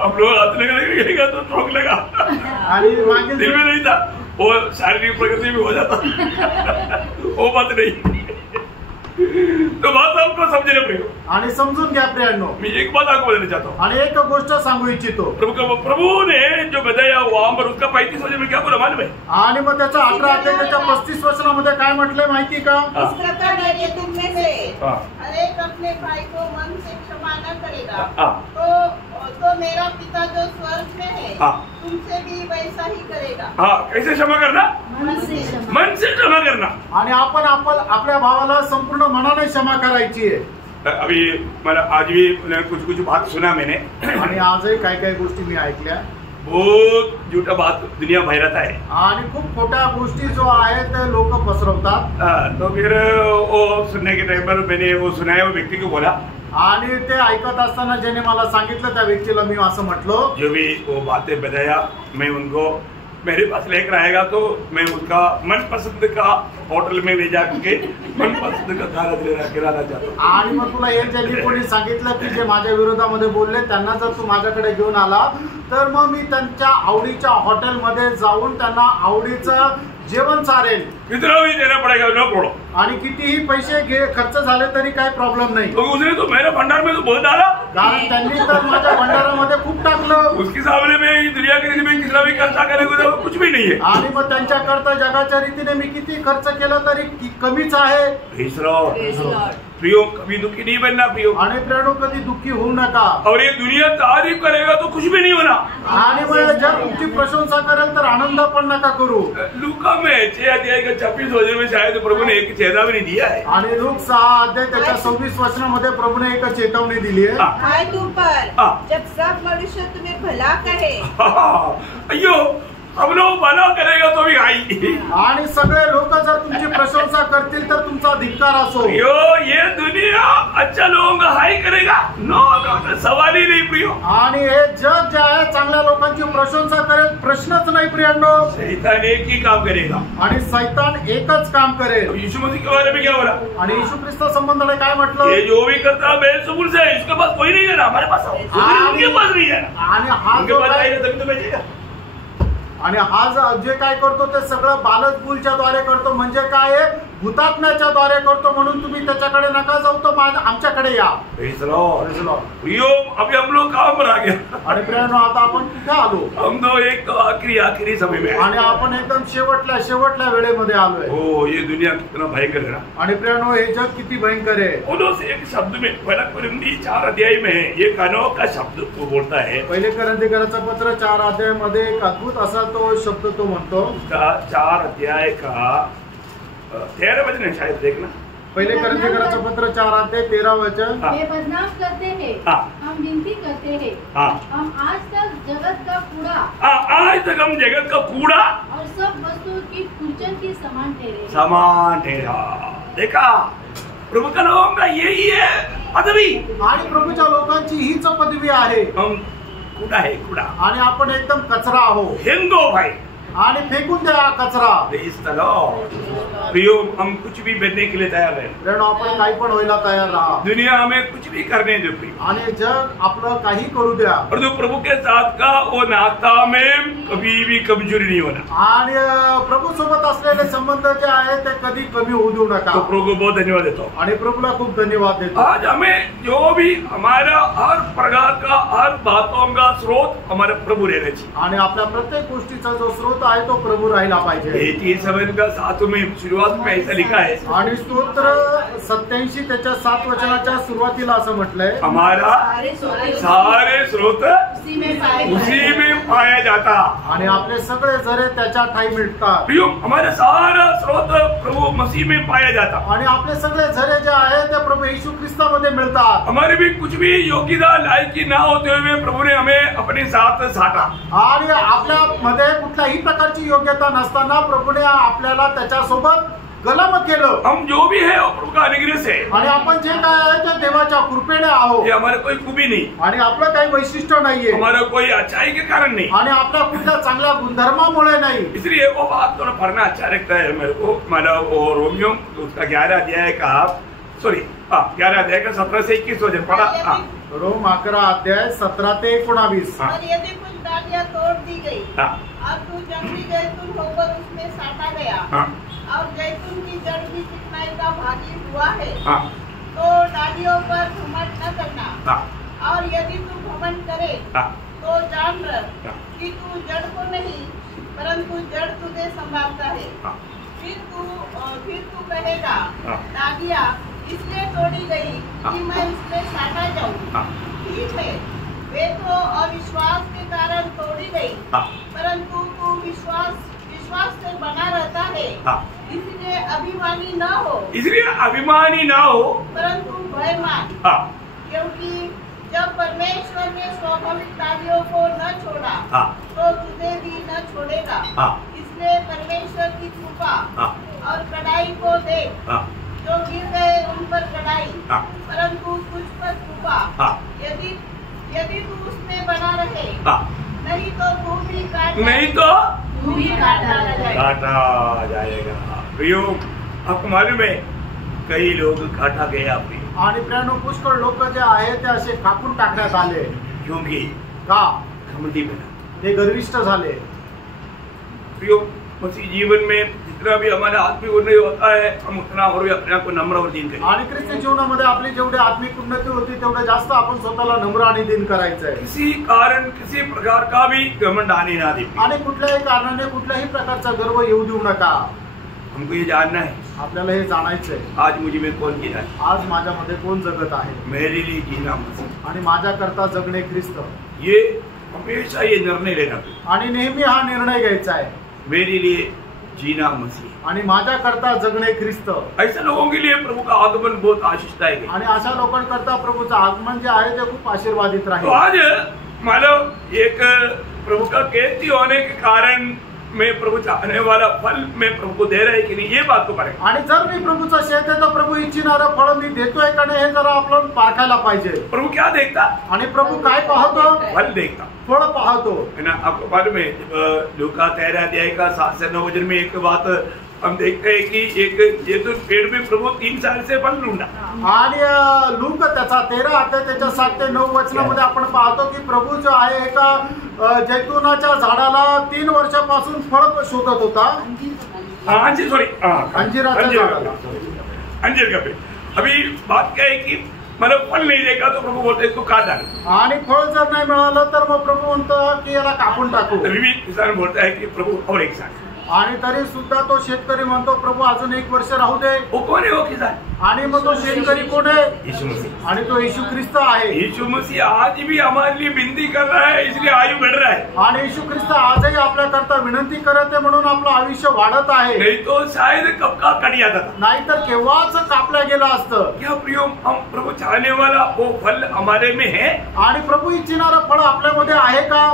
हम लोग हाथ लगेगा तो शौक लगा आणि मागे दिल में नहीं था, वो शारीरिक प्रगति भी हो जाता वो बात नहीं। तो बात आपको समझने पड़ेगा। आणि समजून घ्या प्रियांनो, मैं एक बात आपको बताना चाहता हूँ। आणि एक गोष्ट सांगू इच्छितो। प्रभु ने जो बताया वहां पर उसका 35 वचन में क्या बोला मालूम है? आणि मग त्याचा 18 अध्याय त्याच्या 35 वचनामध्ये काय म्हटलंय माहिती का? इस प्रकार यदि तुम में से हर एक अपने भाई को मन से क्षमा न करेगा तो मेरा पिता जो स्वर्ग में है तुमसे भी वैसा ही करेगा। हाँ, कैसे क्षमा करना? मन से क्षमा करना। आणि आपण आपल्या भावाला संपूर्ण मनाने क्षमा करायची आहे। अभी मतलब आज भी कुछ बात सुना मैंने आणि आजही काही गोष्टी मी ऐकल्या। बहुत झूठा बात दुनिया भैरत आहे आणि खूप खोट्या गोष्टी जो आहेत ते लोक पसरवतात। तो फिर वो सुनने के टाइम पर मैंने वो सुनाया वो व्यक्ति को बोला आणि ते ऐकत असताना ज्याने मला सांगितलं त्या व्यक्तीला मी असं म्हटलो, जो भी वो बातें बताया मैं उनको मेरे पास लेकर आएगा तो मैं उसका मनपसंद का होटल में ले जाके मनपसंद का खाना खिलाना चाहता हूँ। आणि मग तुला हे ज्यांनी कोणी सांगितलं की जे माझ्या विरोधामध्ये बोलले त्यांना जर तू माझ्याकडे घेऊन आला तर मग मी त्यांच्या आवडीच्या हॉटेलमध्ये जाऊन त्यांना आवडीचं जेवण चारेल। कितना भी देना पड़ेगा नो प्रॉब्लम। आणि कितीही पैसे खर्च झाले तरी काही प्रॉब्लेम नाही। तो उसने तो मेरे भंडार में तो बहुत डाला, कारण त्यांनी तर माझ्या भंडारामध्ये खूप टाकलं। उसके सामने में दुनिया की रीति में कितना भी खर्चा करेगा तो कुछ भी नहीं है। आणि मग त्यांच्याकरता जगाच्या रीतीने मी किती खर्च केला तरी कमीच आहे। प्रियो कभी दुखी नहीं बनना प्रियो। आणि प्रियो कधी दुखी होऊ नका। और ये दुनिया तारीफ करेगा तो कुछ भी नहीं होना। आणि मग जर तुमची प्रशंसा करेल तर आनंद पण नका करू। लूका में 6 अध्याय का 26 वचन में शायद प्रभु ने एक चेतावनी दिया है। आणि लूक 6 अध्याय त्याच्या 26 वचनामध्ये प्रभुने एक चेतावनी दिली आहे। हाय तुम पर जब सब मनुष्य तुम्हें भला कहे। अयो हम लोग भला करेगा तो भी आई। आणि सगळे लोक जर तुमची प्रशंसा करतील तर तुमचा धिक्कार असो। यो ये दुनिया अच्छा लोगों का हाई करेगा नो सवाल ही नहीं प्रियो। आणि हे जग जे आहे चांगल्या लोकांची प्रशंसा करेल प्रश्नच नाही प्रियांनो। शैतान एक ही काम करेगा आणि शैतान एकच काम करेल। यीशु मसीह के बारे में क्या बोला? आणि येशू ख्रिस्त संबंधाने काय म्हटलं? ये जो भी करता बेलज़ेबूल से इसके पास कोई नहीं है ना, हमारे पास उनके पास नहीं है। आणि हा उनके पास आएगा तभी तो भेजेगा। आणि हा जे काय करतो ते सगळं बालकबुलच्या द्वारे करतो। म्हणजे काय हुतात्म्याच्या द्वारे करतो। म्हणून तुम्ही त्याच्याकडे नका जाऊ तो आमच्याकडे या। प्रियो अभी हम लोग कहाँ पर आ गया? आणि प्रियांनो आता आपण कुठे आलो? हम तो एक आखिरी समय में आणि आपण एकदम शेवटल्या वेळेमध्ये आलोय। ओ ये दुनिया कितना भयंकर है ना। आणि प्रियांनो हे जग किती भयंकर आहे। उन्होंने एक शब्द में पहला कोरिन्थी 4 अध्याय में एक अनोखा शब्द वो बोलता है। पहिले कोरिन्थीकरांचं पत्र 4 अध्यायामध्ये एक अद्भुत असा तो शब्द तो म्हणतो। 4 अध्याय का 13 वचन है शायद, देखना पहिले कोरिन्थीकरांचं पत्र 4 अध्याय 13 वचन। वे बदनाम करते हैं, हम विनती करते हैं, हम आज तक जगत का कूड़ा आज तक हम जगत का कूड़ा और सब वस्तुओं की कुचल के समान ठहरा। देखा प्रभु का नाम का यही है पदवी। आणि प्रभूच्या लोकांची हीच पदवी आहे। हम कूड़ा है कूड़ा आणि आपण एकदम कचरा आहोत। फेंको भाई आणि फेकून द्या कचरा। प्रियो हम कुछ भी बनने के लिए तैयार है। प्रियो आपण काही पण व्हायला तयार राहा। दुनिया हमें कुछ भी करने दे प्रियो। आणि जग आपलं काही करू द्या। और जो प्रभु के साथ का वो नाता में कभी भी कमजोरी नहीं होना। आणि प्रभु सोबत असलेले संबंध जे आहे ते कधी कमी होऊ देऊ नका। तो प्रभु को बहुत धन्यवाद देता हूँ। आणि प्रभुला खूप धन्यवाद देतो। आज हमें जो भी हमारा हर प्रकार का हर बातों का स्रोत हमारे प्रभु रहना चाहिए। आणि आपल्या प्रत्येक गोष्टीचा जो स्रोत आहे तो प्रभु राहिला पाहिजे। 87 का 7 में शुरुआत में ऐसा लिखा है। आणि स्तोत्र 87 त्याच्या 7 वचनाच्या सुरुवातीला असं म्हटलंय, हमारा सारे स्रोत उसी में पाया जाता। आणि आपले सगळे झरे त्याच्या ठाई मिळतात। प्रियो हमारे सारा स्रोत प्रभु मसीह में पाया जाता। आणि आपले सगळे झरे जे आहेत ते प्रभु येशू ख्रिस्तामध्ये मिळतात। हमारे भी कुछ भी योग्यता लायकी ना होते हुए प्रभु ने हमें अपने साथ साटा। आणि आपल्या मध्ये कुठल्याही प्रकारची योग्यता नसताना प्रभुने आपल्याला त्याच्यासोबत गलम केलं. हम जो भी है वो प्रभु का अनुग्रह से, आणि आपण जे काय आहे ते देवाच्या कृपेने आहोत. ये हमारे कोई खूबी नहीं, आणि आपलं काही वैशिष्ट्य नाहीये, हमारा कोई अच्छाई के कारण नहीं, आणि आपल्या कुठल्या चांगल्या गुणधर्मामुळे नाही. इसलिए वो बात थोड़ा पढ़ना अच्छा लगता है मेरे को. मतलब वो रोमियो उसका 11 अध्याय का 11 अध्याय का 17 से 21 वचन पढ़ा. रोम 11 अध्याय 17 ते 19. और यदि कुछ डालियां तोड़ दी गई और तू जंगली जैतून होकर उसमें साटा गया और जैतून की जड़ भी चिकनाई का भागी हुआ है, तो डालियों पर घमंड न करना. और यदि तू घमंड करे तो जान रख कि तू जड़ को नहीं परंतु जड़ तुझे संभालता है. फिर तू कहेगा डालियां इसलिए तोड़ी गई कि मैं उसमें साटा जाऊं. ठीक है, वे तो अविश्वास के कारण तोड़ी गई, परंतु तू विश्वास से बना रहता है, इसलिए अभिमानी न हो. इसलिए अभिमानी ना हो परंतु भयमान, क्योंकि जब परमेश्वर ने स्वाभाविक कार्यों को न छोड़ा तो तुझे भी न छोड़ेगा. इसलिए परमेश्वर की कृपा और कड़ाई को देख. जो गिर गए उन पर कड़ाई, परंतु तुझ पर कृपा. यदि तू उसमें बना रहे, नहीं तो तू भी काटा जाएगा. प्रियो, आपको मालूम है कई लोग काटा गए आपने, आणि प्रियानो पुष्कळ लोक जे आहेत ते असे कापून टाकण्यात आले. क्योंकि का? घमंडी बना, ते गर्विष्ठ झाले. प्रियो, मसीह जीवन में जितना भी हमारा आत्मिक उन्नति होता है, हम उतना और भी अपने आप को नम्र और दीन करें. आणि ख्रिस्ती जीवनामध्ये आपली जेवढी आत्मिक उन्नती होती तेवढे जास्त आपण स्वतःला नम्र आणि दीन करायचं आहे. किसी कारण किसी प्रकार का भी घमंड आने ना दे. आणि कुठल्याही कारणाने कुठल्याही प्रकारचा गर्व येऊ देऊ नका. हमको ये जानना है, आपल्याला हे जाणायचंय आज मुझे में कौन जीना है. आज माझ्यामध्ये कोण जगत आहे. मेरे लिए जीना मसीह. आणि माझ्याकरता जगणे ख्रिस्त. ये हमेशा ये निर्णय लेना चाहिए. आणि नेहमी हा निर्णय घ्यायचा आहे. मेरे लिए जीना मसीह. आणि माझ्याकरता जगणे ख्रिस्त. ऐसे लोगों के लिए प्रभु का आगमन बहुत आशीषदायक है. आणि अशा लोकांकरता प्रभूचं आगमन जे आहे ते खूप आशीर्वादित तो राहील. आज मानव एक प्रभु का कहती होने के कारण में प्रभु चाहने वाला फल मैं प्रभु को दे रहा है कि नहीं, ये बात तो करें. आणि जर मी प्रभूचा शेत आहे तर प्रभू इच्छिणारं फळ मी देतोय का नाही हे जरा आपण पारखायला पाहिजे. प्रभु क्या देखता? आणि प्रभु काय पाहतो? फल देखता, फळ पाहतो. है ना. आपको मालूम है लूका 13 अध्याय का 7 से 9 वचन में एक बात हम देखते हैं कि एक जैतून पेड़ में प्रभु 3 साल से फल ढूंढा. आणि लूक त्याचा 13 अध्याय त्याच्या 7 ते 9 वचनामध्ये आपण पाहतो की प्रभू जो आहे एका जैतूनाच्या झाडाला 3 वर्षापासून फळ शोधत होता. अंजीर, सॉरी, अंजिराच्या झाडाला. अंजीर का पेड़. अभी बात क्या है कि मतलब फल नहीं देखा तो प्रभु बोलते इसको काट डाल. आणि फळ जर नाही मिळालं तर मग प्रभू म्हणतो की याला कापून टाकू. अभी भी किसान बोलता है कि प्रभु और एक साल. आणि तरी सुद्धा तो शेतकरी म्हणतो प्रभू अजून 1 वर्ष राहू दे. वो कौन है वो किसान? आणि मग तो शेतकरी कोण आहे? यीशु मसीह. आणि तो येशू ख्रिस्त आहे. यीशु मसीह आज भी हमारे लिए विनती कर रहा है, इसलिए आयु बढ़ रहा है. आणि येशू ख्रिस्त आजही आपल्याकरता विनंती करत आहे म्हणून आपलं आयुष्य वाढत आहे. नहीं तो शायद कब का कट जाता था. नाहीतर केव्हाच कापल्या गेलं असतं. क्या प्रियो, हम प्रभु चाहने वाला वो फल हमारे में है. आणि प्रभू इच्छिणारं फळ आपल्यामध्ये आहे का?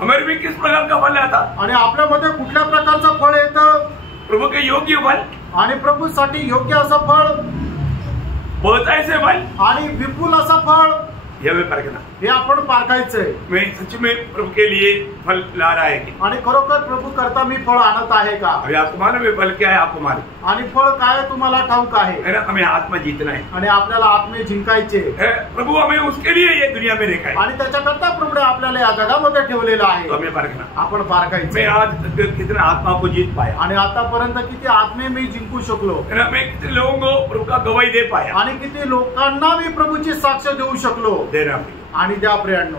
हमारे में किस प्रकार का फल आता? आणि आपल्यामध्ये कुठल्या प्रकारचं फळ येतं? प्रभु के योग्य फल, आणि प्रभूसाठी योग्य असं फळ, बहुत ऐसे फल, आणि विपुल असं फळ, ये हमें परखना. हे आपण पारखायचंय. मैं सच में प्रभु के लिए फल ला रहा है कि आणि खरोखर प्रभू करता मी फळ आणत आहे का? अभी आपको मालूम है फल क्या है? आपको मालूम आणि फळ काय तुम्हाला ठाऊक आहे. है ना. हमें आत्मा जीतना है. आणि आपल्याला आत्मे जिंकायचे. प्रभु हमें उसके लिए ये दुनिया में रखा है. आणि त्याच्याकरता प्रभू आपल्याला या जगामध्ये ठेवलेलं आहे. तो हमें परखना. आपण पारखायचं. मैं आज तक कितना आत्मा को जीत पाया. आणि आतापर्यंत किती आत्मे मी जिंकू शकलो. है ना. मैं कितने लोगों को प्रभु का गवाही दे पाया. आणि किती लोकांना मी प्रभूची साक्ष देऊ शकलो. देना आणि द्या प्रियांनो.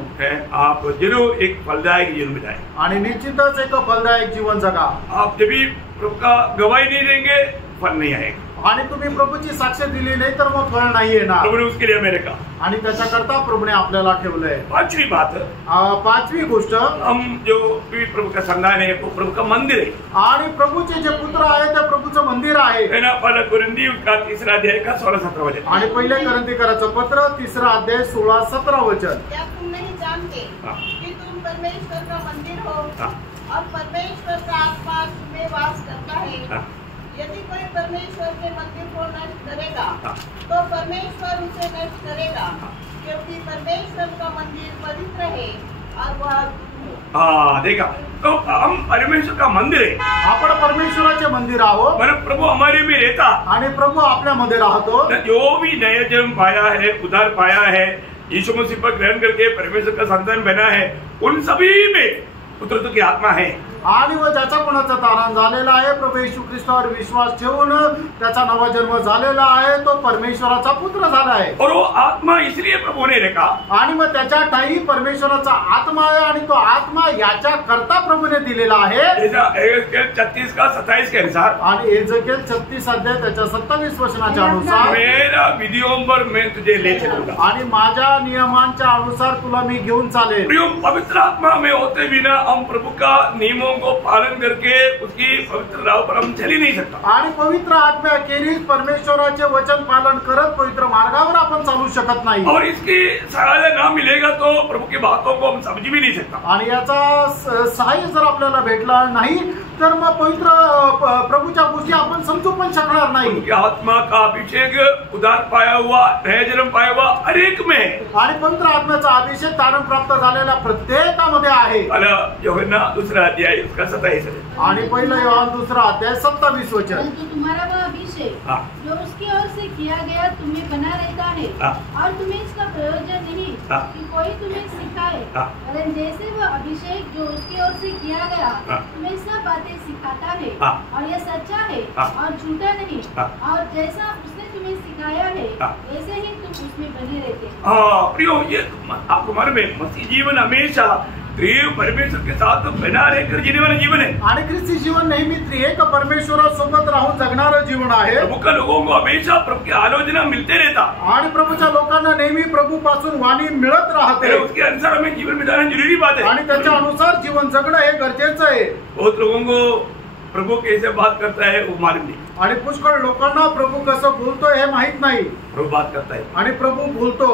आप जरूर एक फलदायक जीवन बिताएं. आणि निश्चितच एक फलदायक जीवन जगा. आप जब भी प्रभु का गवाही नहीं देंगे फल नहीं आएगा. आणि तुम्ही प्रभूची साक्ष दिली नाही तर मग फळ नाही येणार. प्रभु ने उसके लिए हमें रखा. आणि त्याच्याकरता प्रभूने आपल्याला ठेवलंय. पांचवी बात, 5वी गोष्ट, हम जो भी प्रभु का संतान है वो प्रभु का मंदिर है. आणि प्रभूचे जे पुत्र आहे ते प्रभूचं मंदिर आहे. है ना. पहला कुरिन्थी का 3 अध्याय का 16-17 वचन. आणि पहिले कोरिन्थीकराचं पत्र 3 अध्याय 16-17 वचन. क्या तुम नहीं जानते कि तुम परमेश्वर का मंदिर हो और परमेश्वर का आत्मा तुम्हें वास करता है. यदि कोई परमेश्वर के मंदिर को नष्ट करेगा तो परमेश्वर उसे नष्ट करेगा, क्योंकि परमेश्वर का मंदिर पवित्र है और वह देखा तो हम परमेश्वर का मंदिर आहे, आपण परमेश्वराचे मंदिर आहोत मतलब प्रभु हमारे में रहता आणि प्रभु आपल्यामध्ये राहतो। जो भी नया जन्म पाया है, उद्धार पाया है, यीशु मसीह पर ग्रहण करके परमेश्वर का संतान बना है, उन सभी में पुत्रत्व की आत्मा है। आणि व ज्याचा कोणाचा तारण झालेला आहे, प्रभू येशू ख्रिस्तावर विश्वास ठेवून त्याचा नवा जन्म झालेला आहे, तो परमेश्वराचा पुत्र झाला आहे। और वो आत्मा इसलिए प्रभु ने रखा, आणि मग त्याच्या ठाई परमेश्वराचा आत्मा आहे आणि तो आत्मा याच्या करता प्रभूने दिलेला आहे। 36 का 27 के अनुसार आणि एजेकिएल 36 अध्याय त्याच्या 27 वचनाच्या अनुसार मेरा विधियों पर मैं तुझे ले चलूंगा, आणि माझ्या नियमांच्या अनुसार तुला मी घेऊन चालेल। प्रिय पवित्र आत्मा में होते बिना हम प्रभु का नियमों को पालन करके उसकी पवित्र राह पर हम चल ही नहीं सकता। आणि पवित्र आत्म्याखेरीज परमेश्वराचे वचन पालन करत पवित्र मार्गावर आपण चालू शकत नाही। और इसकी सहायता ना मिलेगा तो प्रभु की बातों को हम समझ भी नहीं सकता। आणि याचा सहाय्य जर आपल्याला भेटला नाही तर मग पवित्र प्रभूच्या गोष्टी आपण समजू पण शकणार नाही। उनकी आत्मा का अभिषेक उद्धार पाया हुआ, नया जन्म पाया हुआ हर एक में, आणि पवित्र आत्म्याचा अभिषेक तारण प्राप्त झालेल्या प्रत्येकामध्ये आहे। यूहन्ना 2 अध्याय उसका 27 आणि पहिला योहान 2 अध्याय 27 वचन। परंतु तुम्हारा वह अभिषेक जो उसकी ओर से किया गया तुम्हें बना रहता है और तुम्हें इसका प्रयोजन नहीं कि कोई तुम्हें सिखाए, वरन जैसे वह अभिषेक जो उसकी ओर से किया गया तुम्हें सब बातें सिखाता है और यह सच्चा है और झूठा नहीं, और जैसा उसने तुम्हें सिखाया है वैसे ही तुम उसमें बने रहते। प्रियो, ये आपको मालूम है मसीह जीवन हमेशा त्रिएक परमेश्वर के साथ बना रहकर जीने वाला जीवन है। आणि ख्रिस्ती जीवन नेहमी त्रिएक परमेश्वरासोबत राहून जगणारं जीवन आहे। प्रभु का लोगों को हमेशा प्रभु की आलोचना मिलते रहता, आणि प्रभूच्या लोकांना नेहमी प्रभू पासून वाणी मिळत राहते। उसके अनुसार हमें जीवन बिताना जरूरी बात है आणि त्याच्या अनुसार जीवन जगणं हे गरजेचं आहे। बहुत लोगों को प्रभु कैसे बात करता है वो मालूम नहीं, आणि पुष्कळ लोकांना प्रभू कसं बोलतोय हे माहित नाही। प्रभु बात करता है आणि प्रभू बोलतो,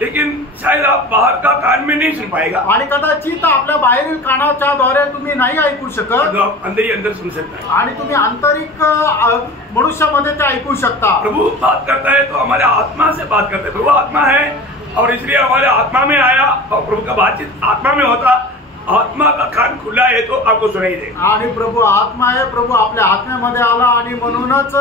लेकिन शायद आप बाहर का कान में नहीं सुन पाएगा, आणि कदाचित आपल्या बाहेरील कानाच्या द्वारे तुम्ही नाही ऐकू शकत, तो आप अंदर ही अंदर सुन सकता है। आणि तुम्ही आंतरिक मनुष्यामध्ये ते ऐकू शकता। प्रभु बात करता है तो हमारे आत्मा से बात करता है। प्रभु आत्मा है और इसलिए हमारे आत्मा में आया और प्रभु का बातचीत आत्मा में होता, आत्मा का कान खुला है तो आपको सुनाई देगा। आणि प्रभू आत्मा आहे, प्रभू आपल्या आत्म्यामध्ये आला आणि म्हणूनच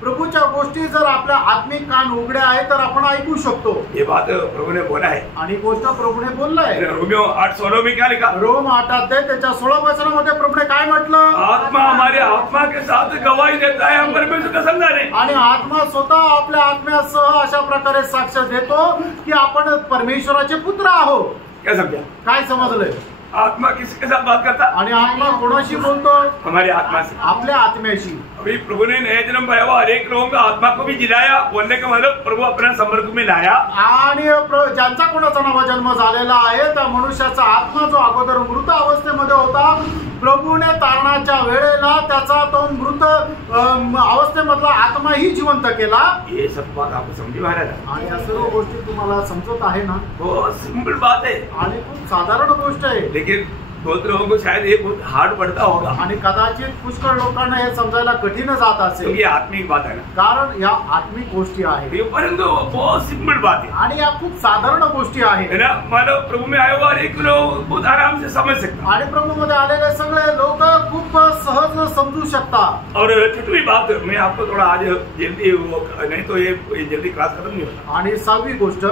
प्रभूच्या गोष्टी जर आपल्या आत्मिक कान उघडे आहे तर आपण ऐकू शकतो। ये बात प्रभु ने बोला है, आणि गोष्ट प्रभूने बोललाय। रोमियो 8:16 में क्या लिखा? रोम 8 अध्याय त्याच्या 16 वचनामध्ये प्रभूने काय म्हटलं? आत्मा हमारे आत्मा के साथ गवाही देता है हम परमेश्वर का संतान है। आणि आत्मा स्वतः आपल्या आत्म्यासह अशा प्रकारे साक्ष देतो की आपण परमेश्वराचे पुत्र आहोत। क्या समझा? काय समजलंय? आत्मा किसके साथ बात करता? आणि आत्मा कोणाशी बोलतो? हमारी आत्मा से, आपल्या आत्म्याशी। अभी प्रभु ने नया जन्म पाया हुआ हर एक लोगों का आत्मा को भी जिलाया, बोलने का मतलब प्रभु अपना संपर्क में लाया। आणि ज्यांचा कोणाचा नवा जन्म झालेला आहे त्या मनुष्याचा आत्मा जो अगोदर मृत अवस्थेमध्ये होता, प्रभूने तारणाच्या वेळेला त्याचा तो मृत अवस्थेमधला आत्माही जिवंत केला। ये सब बात आपको समझ में आ रहा है? आणि या सर्व गोष्टी तुम्हाला समजत आहे ना? बहुत सिंपल बात है आणि खूप साधारण गोष्ट आहे, लेकिन बहुत लोगों को शायद ये बहुत हार्ड पड़ता होगा, आणि कदाचित पुष्कळ लोकांना हे समजायला कठीण जात असेल, ये आत्मिक बात है ना, कारण या आत्मिक गोष्टी आहेत। परंतु बहुत सिंपल बात है आणि या खूप साधारण गोष्टी आहेत ना। मानो प्रभु में आए हुआ एक लोग बहुत आराम से समझ सकता, आणि प्रभूमध्ये आलेले सगळे लोक खूप सहज समजू शकतात। और छठवीं बात मैं आपको थोड़ा आज जल्दी नहीं तो ये जल्दी क्लास खत्म नहीं होता। आणि 6वी गोष्ट,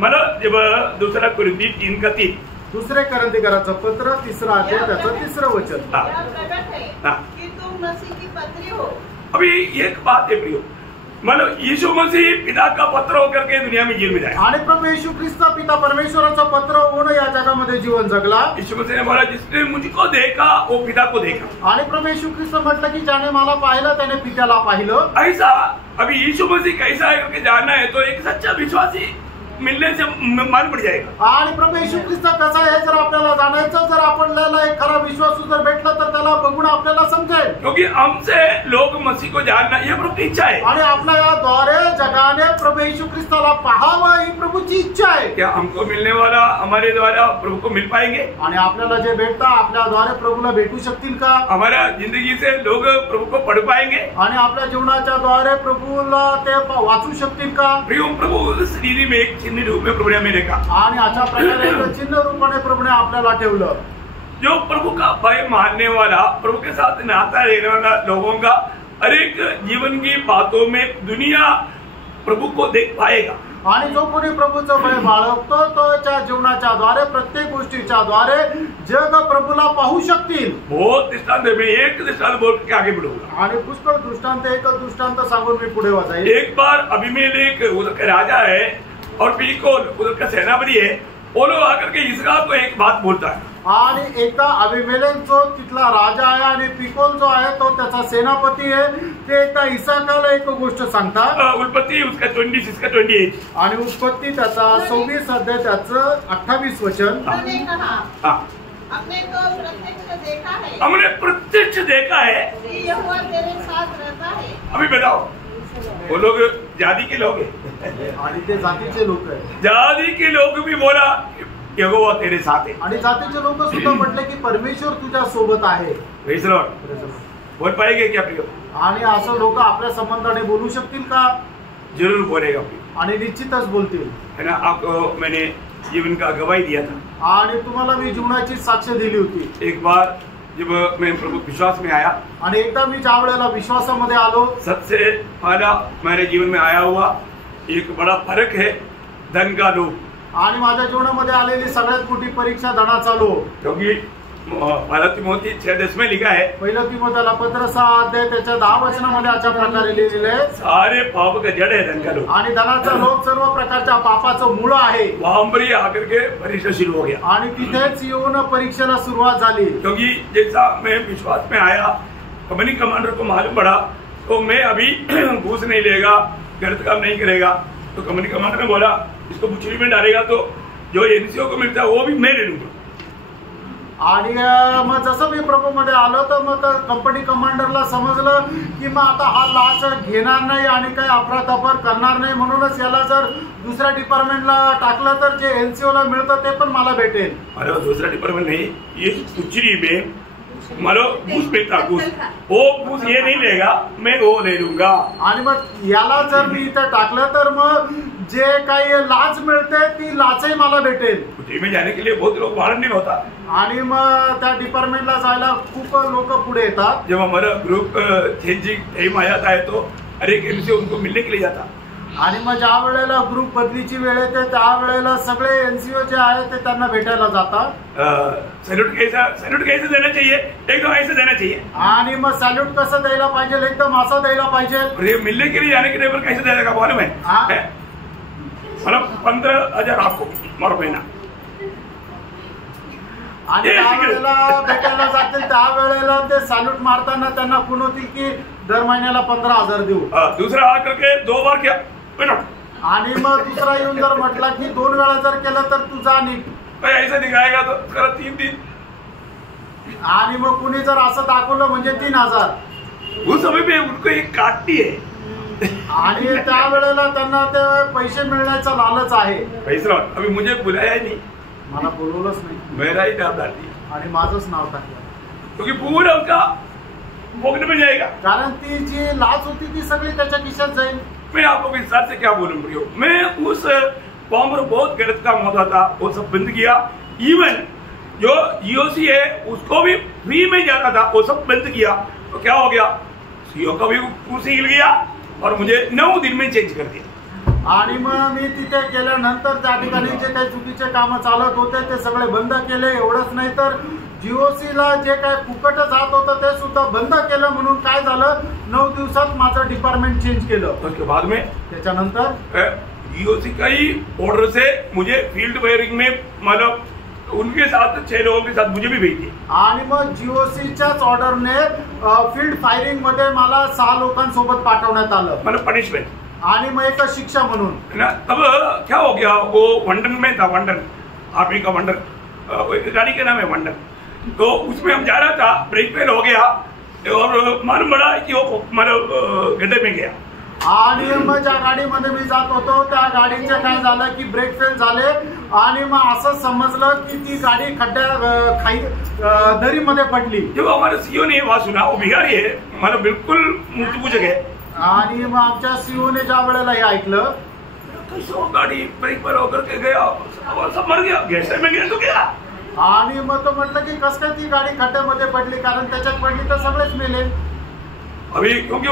मानो जब 2 कुरिन्थी 3:3 दुसरे करंथीकराचं पत्र 3 अध्याय त्याचं 3रं वचन। यह प्रकट है कि तुम मसीह की पत्री हो। अभी एक बात है प्रियो, मतलब यीशु मसीह पिता का पत्र होकर के दुनिया में जीवन बिताया, आणि प्रभू येशू ख्रिस्त पिता परमेश्वराचं पत्र होऊन या जगामध्ये जीवन जगला। यीशु मसीह ने बोला जिसने मुझको देखा वो पिता को देखा, आणि प्रभू येशू ख्रिस्त म्हटलं की ज्याने मला पाहिलं त्याने पित्याला पाहिलं। ऐसा अभी यीशु मसीह कैसा है करके जानना है तो एक सच्चा विश्वासी मिलने से मालूम पड़ जाएगा। आणि प्रभू येशू ख्रिस्त कसा आहे जर आपल्याला जाणायचं, जर आपल्याला एक खरा विश्वासू जर भेटला तर त्याला बघून आपल्याला समजेल, क्योंकि हमसे लोग मसीह को जानना ये प्रभु की इच्छा है। आणि आपल्या या द्वारे जगाने प्रभू येशू ख्रिस्ताला पाहावं ही प्रभूची इच्छा आहे। क्या हमको मिलने वाला हमारे द्वारा प्रभु को मिल पाएंगे? आणि आपल्याला जे भेटता आपल्या द्वारे प्रभूला भेटू शकतील का? हमारा जिंदगी से लोग प्रभु को पढ़ पाएंगे? आणि आपल्या जीवनाच्या द्वारे प्रभूला ते वाचू शकतील का? प्रभु उस रीति में एक चिन्ह रूप में प्रभु ने हमें देखा, आणि अशा प्रकारे एक चिन्ह रूपाने प्रभूने आपल्याला ठेवलं। जो प्रभु का भय मानने वाला, प्रभु के साथ नाता रहने वाला लोगों का हर एक जीवन की बातों में दुनिया प्रभु को देख पाएगा। आणि जो कोणी प्रभूचं भय बाळगतो तो त्याच्या जीवनाच्या द्वारे प्रत्येक गोष्टीच्या द्वारे जग प्रभूला पाहू शकतील। बहुत दृष्टांत में एक दृष्टांत बोल के आगे बढ़ूंगा। आणि पुष्कळ दृष्टांत एक दृष्टांत सांगून मी पुढे वाचाईल। एक बार अबीमेलेक उधर का राजा है और फिलिकोल उधर का सेनापति है, वो लोग आकर के इसहाक को एक बात बोलता है। आणि एकदा अबीमेलेक जो तिथला राजा आहे आणि पिकोल जो आहे तो त्याचा सेनापती आहे, ते एकदा इसाकाला एक गोष्ट सांगतात। उत्पत्ति उसका 26 इसका 28 आणि उत्पत्ती त्याचा 26 अध्याय त्याचं 28 वचन। उन्होंने कहा, हाँ, हमने तो प्रत्यक्ष देखा है, हमने प्रत्यक्ष देखा है कि यहोवा तेरे साथ रहता है। अभी बताओ, वो लोग जाति के लोग हैं, आणि ते जातीचे लोक आहेत, जाति के लोग भी बोला यहोवा तेरे साथ है। आणि जातीचे लोक सुद्धा म्हटले की परमेश्वर तुझ्या सोबत आहे। Praise the Lord. बोल पाएंगे क्या प्रिय? आणि असं लोक आपल्या संबंधाने बोलू शकतील का? जरूर बोलेगा प्रिय, आणि निश्चितच बोलतील। है ना। आपको मैंने जीवन का गवाही दिया था। आणि तुम्हाला मी जीवनाची साक्ष दिली होती। एक बार जब मैं प्रभु विश्वास में आया, आणि एकदा मी ज्या वेळेला विश्वासामध्ये आलो, सबसे पहला मेरे जीवन में आया हुआ एक बड़ा फर्क है धन का लोभ। आणि माझ्या जीवनामध्ये आलेली सगळ्यात मोठी परीक्षा धनाचा लोभ। क्योंकि पहला तिमोथी 6:10 में लिखा है, पहिलं तिमोथेला पत्र 6 अध्याय त्याच्या 10 वचनामध्ये अशा प्रकारे लिहिलेलं आहे, सारे पाप का जड़ है धन का लोभ। आणि धनाचा लोभ सर्व प्रकारच्या पापाचं मूळ आहे। वहां पर ही आकर के परीक्षा शुरू हो गया। आणि तिथेच येऊन परीक्षेला सुरुवात झाली। क्योंकि जैसा मैं विश्वास में आया, कंपनी कमांडर को मालूम पड़ा तो मैं अभी घूस नहीं लेगा, गलत काम नहीं करेगा। तो कंपनी कमांडर ने बोला इसको बुचड़ी में डालेगा तो जो एनसीओ को मिलता है वो भी मैं ले लूंगा। आणि मग जसं मी प्रभूमध्ये आलो तर मग कंपनी कमांडरला समजलं की मग आता हा लाच घेणार नाही आणि काही अफरातफर करणार नाही, म्हणूनच याला जर दुसऱ्या डिपार्टमेंटला टाकलं तर जे एनसीओ ला मिळतं ते पण मला भेटेल। अरे दूसरा डिपार्टमेंट नहीं, ये बुचड़ी में मानो घूस मिलता, घूस, वो घूस ये नहीं लेगा, मैं वो ले लूंगा। आणि मग याला जर मी इथे टाकलं तर मग जे काही लाच मिळते ती लाचही मला भेटेल। बुचड़ी में जाने के लिए बहुत लोग बाहर नहीं होता। आणि मग त्या डिपार्टमेंटला जायला खूप लोक पुढे येतात। जब हमारा ग्रुप चेंजिंग टाइम आ जाता है तो हर एक एनसीओ उनको मिलने के लिए जाता। आणि मग ज्या वेळेला ग्रुप बदलीची वेळ येते त्या वेळेला सगळे एनसीओ जे आहेत ते त्यांना भेटायला जातात। सैल्यूट कैसे देना चाहिए, एकदम ऐसे देना चाहिए। आणि मग सॅल्यूट कसं द्यायला पाहिजे, एकदम असं द्यायला पाहिजे। और ये मिलने के लिए जाने के टेबल कैसे देगा मालूम है? हाँ। मतलब 15,000 आपको मर महीना। आणि त्या वेळेला भेटायला जातील त्या वेळेला ते सॅल्यूट मारताना त्यांना खूण होतील की दर महिन्याला 15,000 देऊ। दूसरा आकर के 2 बार क्या बैठो, आणि मग दुसरा येऊन जर म्हटला की 2 वेळा जर केलं तर तू जा निघ। ऐसा दिखाएगा तो करा 3 दिन। आणि मग कुणी जर असं दाखवलं म्हणजे 3,000। उस समय पे उनको एक काटती है। आणि त्या वेळेला त्यांना ते पैसे मिळण्याचा लालच आहे। पैसा अभी मुझे बुलाया ही नहीं, मला बोलवलंच नाही मेरा ही नाम डाल दिया, आणि माझंच नाव टाकलं, क्योंकि पूरा उनका पॉकेट में जाएगा। कारण ती जी लाच होती ती सगळी त्याच्या खिशात जाईल। मैं आपको विस्तार से क्या बोलूं प्रियो, मैं उस फॉर्म पर बहुत गलत काम होता था वो सब बंद किया। इवन जो जीओसी है उसको भी फ्री में जाता था वो सब बंद किया। तो क्या हो गया, सीओ का भी कुर्सी हिल गया और मुझे 9 दिन में चेंज कर दिया। आणि मग मी तिथे केल्यानंतर त्या ठिकाणी जे काही चुकीचे कामं चालत होते ते सगळे बंद केले। एवढंच नाही तर जीओसीला जे काही फुकट जात होतं ते सुद्धा बंद केलं। म्हणून काय झालं, 9 दिवसात माझं डिपार्टमेंट चेंज केलं। उसके बाद में त्याच्यानंतर जीओसी का ही ऑर्डर से मुझे फील्ड फायरिंग में मतलब उनके साथ 6 लोगों के साथ मुझे भी भेज दिया। आणि मग जीओसीच्याच ऑर्डरने फील्ड फायरिंग मध्ये मला 6 लोकांसोबत पाठवण्यात आलं। मतलब पनिशमेंट आणि मग एक शिक्षा म्हणून ना। तब क्या हो गया, वो वंडन में था, वंडन आर्मी का वंडन, गाड़ी के नाम है वंडन। तो उसमें हम जा रहा था, ब्रेक फेल हो गया और मालूम पड़ा कि वो मतलब गड्ढे में गया। आणि मग ज्या गाडीमध्ये मी जात होतो त्या गाडीचे काय झालं की ब्रेक फेल झाले आणि मग असं समजलं की ती गाडी दरीमध्ये पडली। जब हमारे सीईओ ने बात सुना, वो बिहारी है, मतलब बिल्कुल मूर्ति पूजक है, आणि मग आमच्या सीईओ ने ज्या वेळेला हे ऐकलं, कैसे गाड़ी ब्रेक पर होकर के गया, सब मर गया, गैस में गया तो क्या। आणि मग तो म्हटलं की कसं काय ती गाडी खड्ड्यामध्ये पडली, कारण त्याच्यात पडली तर सगळेच मेले। अभी क्योंकि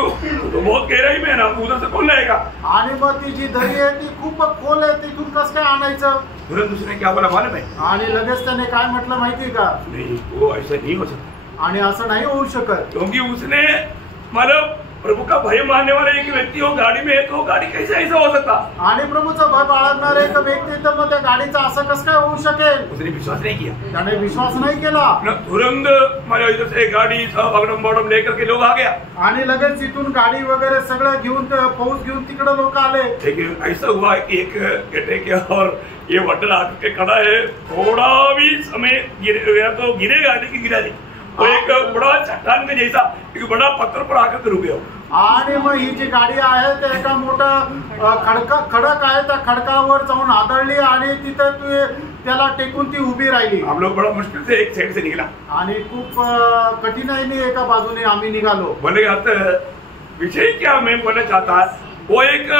तो बहुत गहराई में है ना, उधर से कौन लाएगा। आणि मग ती जी दरी आहे ती खूप खोल आहे, तिथून कसं काय आणायचं। तुरंत उसने क्या बोला मालूम है? आणि लगेच त्याने काय म्हटलं माहिती का, नहीं वो ऐसा नहीं हो सकता, आणि असं नाही होऊ शकत, क्योंकि उसने मतलब प्रभु का भय मानने वाला एक व्यक्ति हो गाड़ी में है, तो गाड़ी कैसे ऐसा हो सकता। आणि प्रभूचं भय बाळगणारा एक व्यक्ती तर मग त्या गाडीचं असं कसं काय होऊ शकेल। उसने विश्वास नहीं किया, त्याने विश्वास नाही केला, तुरंत मतलब इधर से गाड़ी सब अगडम बगडम लेकर के लोग आ गया, आणि लगेच तिथून गाडी वगैरे सगळं घेऊन फौज घेऊन तिकडे लोक आले। लेकिन ऐसा हुआ कि एक गड्ढे के और ये वड्डल आकर के खड़ा है, थोड़ा भी समय गिरेगा तो गिरेगा, लेकिन गिरा नहीं, वो एक बड़ा चट्टान के जैसा एक बड़ा पत्थर पर आकर के रुक गया। आणि मग ही जी गाडी आहे ते एका मोठा खडक आहे, त्या खडकावर जाऊन आदळली आणि तिथे त्याला टेकून ती उभी राहिली। हम लोग बड़ा मुश्किल से एक साइड से निकला, आणि खूप कठीणाईने एका बाजूने आम्ही निघालो। बोले विषय क्या मैं बोलना चाहता, वो एक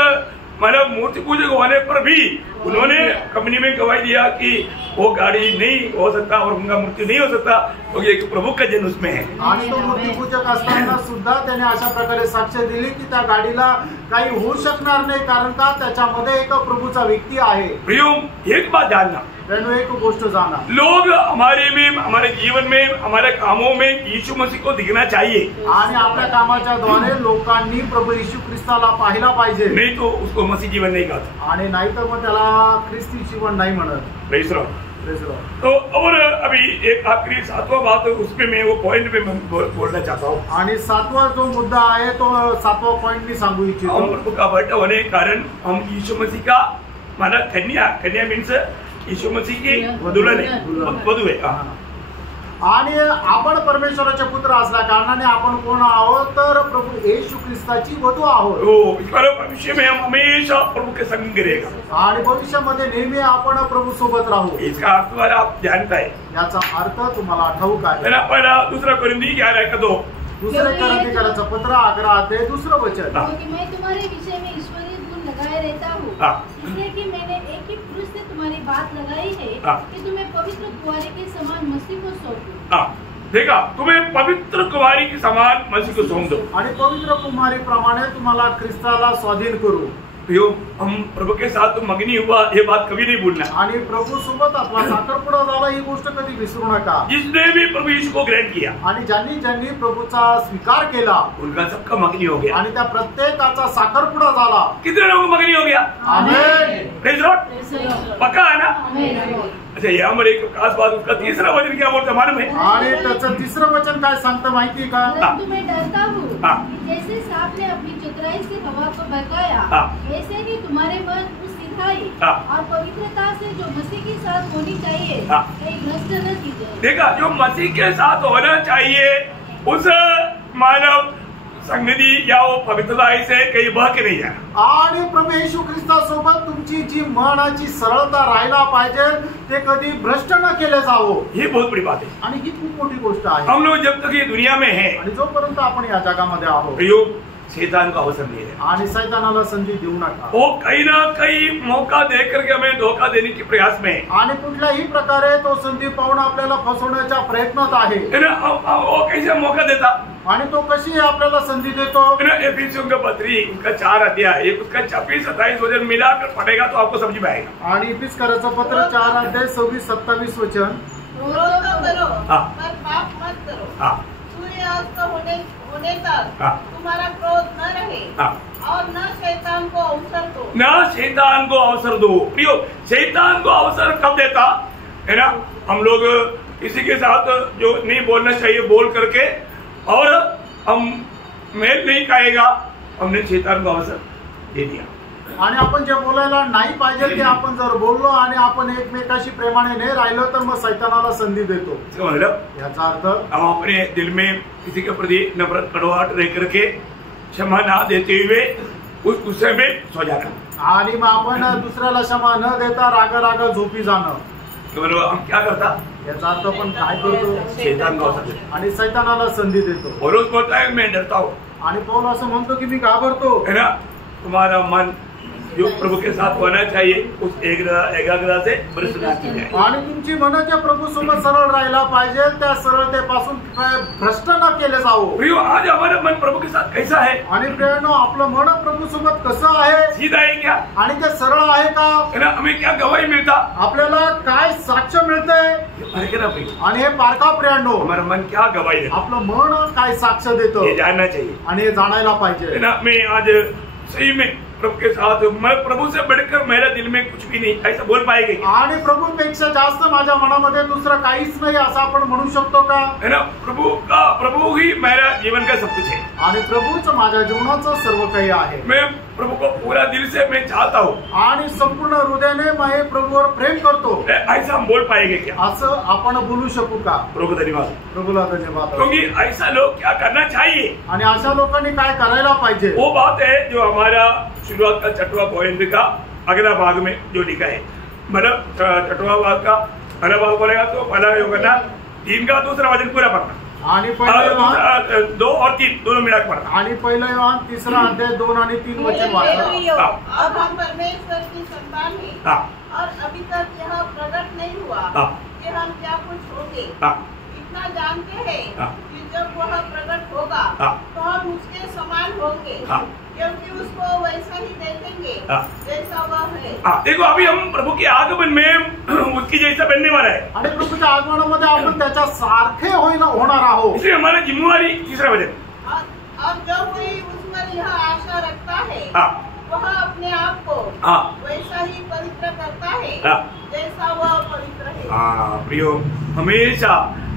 मतलब मूर्ति पूजक होने पर भी उन्होंने कंपनी में गवाही दिया कि वो गाड़ी नहीं हो सकता और उनका मृत्यू नहीं हो सकता, क्योंकि एक प्रभु का जन्म उसमें है। आणि तो मूर्तिपूजक असताना सुद्धा त्याने अशा प्रकारे साक्ष दिली की त्या गाडीला काही होऊ शकणार नाही, कारण का त्याच्यामध्ये एक प्रभूचा व्यक्ती आहे। प्रियो, एक बात जानना, त्याने एक गोष्ट जाना, लोग हमारे में, हमारे जीवन में, हमारे कामों में यीशु मसीह को दिखना चाहिए, आणि आपल्या कामाच्या द्वारे लोकांनी प्रभू येशू ख्रिस्ताला पाहिला पाहिजे, नहीं तो उसको मसीह जीवन नहीं कहता। आणि नाही तर मग त्याला ख्रिस्ती जीवन नाही म्हणत। Praise the Lord. तो और अभी एक आखिरी 7वां बात, उसमें मैं वो पॉइंट पे बोलना चाहता हूँ, आणि 7वां जो मुद्दा आहे तो 7वां पॉइंट मी सांगू इच्छितो। हम प्रभु का बर्थ होने के कारण हम यीशु मसीह का माना कन्या मीन्स यीशु मसीह की दुल्हन है, वधू है। आणि आपण परमेश्वराचे पुत्र असल्या कारणाने आपण कोण आहोत, तर प्रभू येशू ख्रिस्ताची वधू आहोत। भविष्य में हम हमेशा प्रभु के संग रहेगा, आणि भविष्यामध्ये नेहमी आपण प्रभू सोबत राहू। इसका अर्थ आप जानता है, याचा अर्थ तुम्हाला ठाऊक आहे। पहिला 2 कोरिंथी 11:2, दुसरे कोरिन्थीकरांचं पत्र 11 2 वचन, क्योंकि मैं तुम्हारे विषय में ईश्वरीय गुण लगाए रहता हूँ, इसलिए कि मैंने एक ही पुरुष से तुम्हारी बात लगाई है कि तुम्हें पवित्र कुंवारी के समान मसीह को सौंप दो। देखा, तुम्हें पवित्र कुमारी के समान मसीह को सौंप दो, आणि पवित्र कुमारी प्रमाणे तुम्हाला ख्रिस्ताला स्वाधीन करू। हम प्रभु के साथ मगनी हुआ, ये बात कभी नहीं भूलना। आणि प्रभू सोबत आपला साखरपुडा झाला ही गोष्ट कधी विसरू नका। जिसने भी प्रभु यीशु को ग्रहण किया, आणि ज्यांनी प्रभूचा स्वीकार केला, उनका सबका मगनी हो गया, आणि त्या प्रत्येकाचा साखरपुडा झाला। कितने लोगों को मगनी हो गया? आमेन, प्रेज द लॉर्ड। पक्का है ना? अच्छा, यहाँ पर एक खास बात, उसका तीसरा वचन क्या बोलता मालूम है? आणि त्याचं तिसरं वचन काय सांगतं माहिती का? परंतु मैं डरता हूँ कि जैसे सांप ने अपनी चतुराई से हवा को बहकाया, वैसे ही तुम्हारे मन उस सिधाई और पवित्रता से जो मसीह के साथ होनी चाहिए कहीं भ्रष्ट न की जाए। देखा, जो मसीह के साथ होना चाहिए उस मानव संगती या वो पवित्रता से कहीं बह के नहीं जाना। आणि प्रभू येशू ख्रिस्तासोबत तुमची जी मनाची सरळता राहायला पाहिजे, ते कधी भ्रष्ट न केले जावं। ही बहुत बड़ी बात है, आणि ही खूप मोठी गोष्ट आहे। हम लोग जब तक ये दुनिया में हैं, आणि जोपर्यंत आपण या जगामध्ये आहोत, प्रयोग शैतान को अवसर नहीं है, आणि शैतानाला संधी देऊ नका। वो कहीं ना कहीं मौका देकर के हमें धोखा देने के प्रयास में है, आणि कुठल्याही प्रकारे तो संधी पाहून आपल्याला फसवण्याच्या प्रयत्नात आहे। वो कैसे मौका देता, आणि तो कशी आपल्याला संधी देतो? एफिसियों का पत्री उसका 4 अध्याय, एक उसका 26-27 वचन मिलाकर पढ़ेगा तो आपको समझ में आएगा। आणि इफिसकरांचं पत्र 4 अध्याय 26-27 वचन, क्रोध तो करो पर पाप मत करो, सूर्यास्त होने तक तुम्हारा क्रोध न रहे और न शैतान को अवसर दो। न शैतान को अवसर दो। प्रियो, शैतान को अवसर कब देता है ना? हम लोग किसी के साथ जो नहीं बोलना चाहिए बोल करके, और हम मेल नहीं खाएगा, हमने शैतान को अवसर ये दिया। आणि आपण जे बोलायला नाही पाहिजे ते आपण जर बोललो आणि आपण एकमेकाशी प्रेमाने नाही राहिलो तर मग सैतानाला संधी देतो। मतलब याचा अर्थ हम अपने दिल में किसी के प्रति नफरत कड़वाहट रह करके क्षमा ना देते हुए उस गुस्से में सो जाना। आणि मग आपण दुसऱ्याला क्षमा न देता राग झोपी जाणं। मतलब हम क्या करता, याचा अर्थ आपण काय करतो, शैतान को अवसर देता। आणि सैतानाला संधी देतो। पौलुस बोलता है मैं डरता हूँ, आणि पौल असं म्हणतो की मी घाबरतो। है ना। तुम्हारा मन जो प्रभु के साथ होना चाहिए उस एकाग्रता से भ्रष्ट ना की जाए। आणि तुमची मन जे प्रभू सोबत सरळ राहायला पाहिजे त्या सरळतेपासून भ्रष्ट न केले जावो। प्रियो, आज हमारा मन प्रभु के साथ कैसा है? आणि प्रियानो, आपलं मन प्रभू सोबत कसं आहे? सीधा है क्या? आणि ते सरळ आहे का? है ना। हमें क्या गवाही मिलता, आपल्याला काय साक्ष मिळतंय? आणि हे पारखा प्रियानो, हमारा मन क्या गवाही देता, आपलं मन काय साक्ष देतं ये जानना चाहिए। आणि हे जाणायला पाहिजे। है ना। मैं आज सही में प्रभु के साथ, मैं प्रभु से बढ़कर मेरा दिल में कुछ भी नहीं, ऐसा बोल पाएंगे क्या? आणि प्रभूपेक्षा जास्त माझ्या मनामध्ये दुसरं काहीच नाही असं आपण म्हणू शकतो का? है ना। प्रभु ही मेरा जीवन का सब कुछ है। आणि प्रभूच माझ्या जीवनाचं सर्व काही आहे। मैं प्रभु को पूरा दिल से मैं चाहता हूँ आणि संपूर्ण हृदयाने मैं प्रभूवर प्रेम करतो, ऐसा हम बोल पाएंगे क्या? असं आपण बोलू शकू का? प्रभु धन्यवाद। प्रभूला धन्यवाद। क्योंकि ऐसा लोग क्या करना चाहिए, आणि अशा लोकांनी काय करायला पाहिजे? वो बात है जो हमारा शुरुआत का 6वां पॉइंट का अगला भाग में जो लिखा है। मतलब 6वां भाग का अगला भाग बोलेगा तो पहला योग करना, 3 का दूसरा वचन पूरा पढ़ना, आणि पहिलं 2 और 3 दोनों मिला के पढ़ना। आणि पहिलं योहान 3रा अध्याय 2 आणि 3 वचन वाचा। अब हम परमेश्वर की संतान हैं और अभी तक यह प्रकट नहीं हुआ कि हम क्या कुछ होंगे। इतना जानते हैं कि जब वह प्रकट होगा तो हम उसके समान होंगे, क्योंकि उसको वैसा ही देखेंगे जैसा वह है। देखो, अभी हम प्रभु के आगमन में उसकी जैसा बनने वाला है। आणि प्रभूच्या आगमनामध्ये आपण त्याच्या सारखे होणार आहोत। इसलिए हमारा जिम्मेवारी 3रा वचन, और जो कोई उस पर यह आशा रखता है वह अपने आप को वैसा ही पवित्र करता है जैसा वह पवित्र है। प्रियो, हमेशा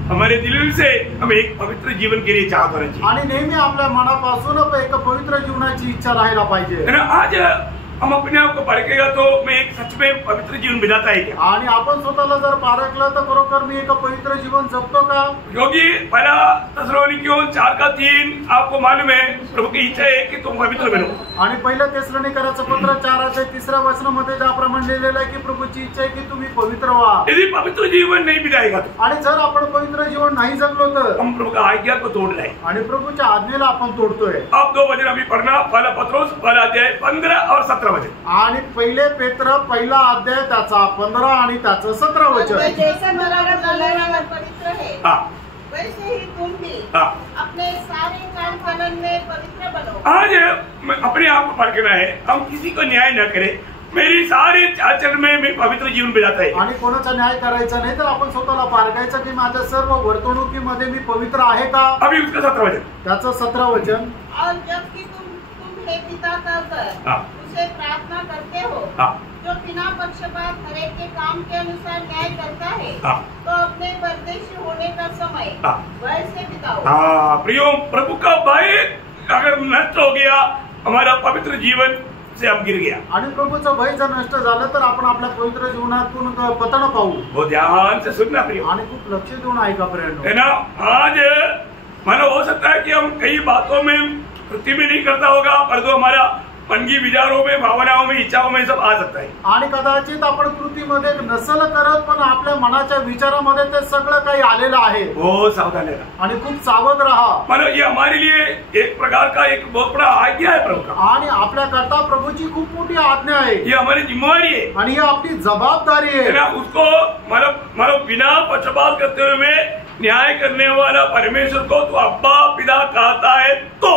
हमारे दिल से हमें एक पवित्र जीवन के लिए चाहत होना चाहिए। आणि नेहमी आपल्या मनापासून एक पवित्र जीवनाची इच्छा राहायला पाहिजे। है ना। आज हम अपने आप को परखेगा तो मैं एक सच में पवित्र जीवन बिताता है क्या? आणि आपण स्वतःला जर पारखलं तर खरोखर मी एक पवित्र जीवन जगतो का? क्योंकि पहला थिस्सलुनीकियों 4:3 आपको मालूम है प्रभु की इच्छा है कि तुम पवित्र बनो। आणि पहिलं थिस्सलुनीकराचं पत्र 4 अध्याय 3ऱ्या वचनामध्ये ज्याप्रमाणे लिहिलेलं आहे की प्रभूची इच्छा आहे की तुम्ही पवित्र व्हा। यदि पवित्र जीवन नहीं बिताएगा तो, आणि जर आपण पवित्र जीवन नाही जगलो तर हम प्रभु का आज्ञा को तोड़ रहे हैं आणि प्रभूच्या आज्ञेला आपण तोडतोय। अब 2 वचन अभी पढ़ना, पहला पत्रोस पहला अध्याय 15 और 17 वचन। आणि पहिले पेत्र पहिला अध्याय त्याचा 15 आणि त्याचं 17 वचन। जैसे हमारा पवित्र है वैसे ही तुम भी अपने सारे चाल चलन में पवित्र बनो। आज अपने आप को परखना है, हम किसी को न्याय न करें। मेरी सारे आचरण में मैं पवित्र जीवन बिताता है। आणि कोणाचा न्याय करायचा नाही तर आपण स्वतःला पारखायचं की माझ्या सर्व वर्तणुकीमध्ये मी पवित्र आहे का? अभी उसका 17 वचन, त्याचं 17 वचन। और जबकि तुम हे पिता कहकर उसे प्रार्थना करते हो जो बिना पक्षपात हरेक के काम के अनुसार न्याय करता है, तो अपने परदेशी होने का समय वैसे बिताओ। प्रियो, प्रभु का भय अगर नष्ट हो गया, हमारा पवित्र जीवन से हम गिर गया। आणि प्रभूचं भय जर नष्ट झालं तर आपण आपल्या पवित्र जीवनातून पतन पाहू। बहुत ध्यान से सुनना प्रियो, आणि खूप लक्ष देऊन ऐका प्रियो। है ना। आज मानो हो सकता है कि हम कई बातों में कृति में नहीं करता होगा, परंतु हमारा मन की विचारों में, भावनाओं में, इच्छाओं में सब आ सकता है। आणि कदाचित आपण कृतीमध्ये नसल करत पण आपल्या मनाच्या विचारामध्ये ते सगळं काही आलेलं आहे। बहुत सावधान रहना आणि खूप सावध राहा। मानो ये हमारे लिए एक प्रकार का एक बहुत बड़ा आज्ञा है प्रभु का। आणि आपल्या करता प्रभूची खूप मोठी आज्ञा आहे। ये हमारी जिम्मेवारी है आणि ही आपली जबाबदारी आहे ना। उसको मतलब बिना पक्षपात करते हुए न्याय करने वाला परमेश्वर को तो अब्बा पिता कहता है। तो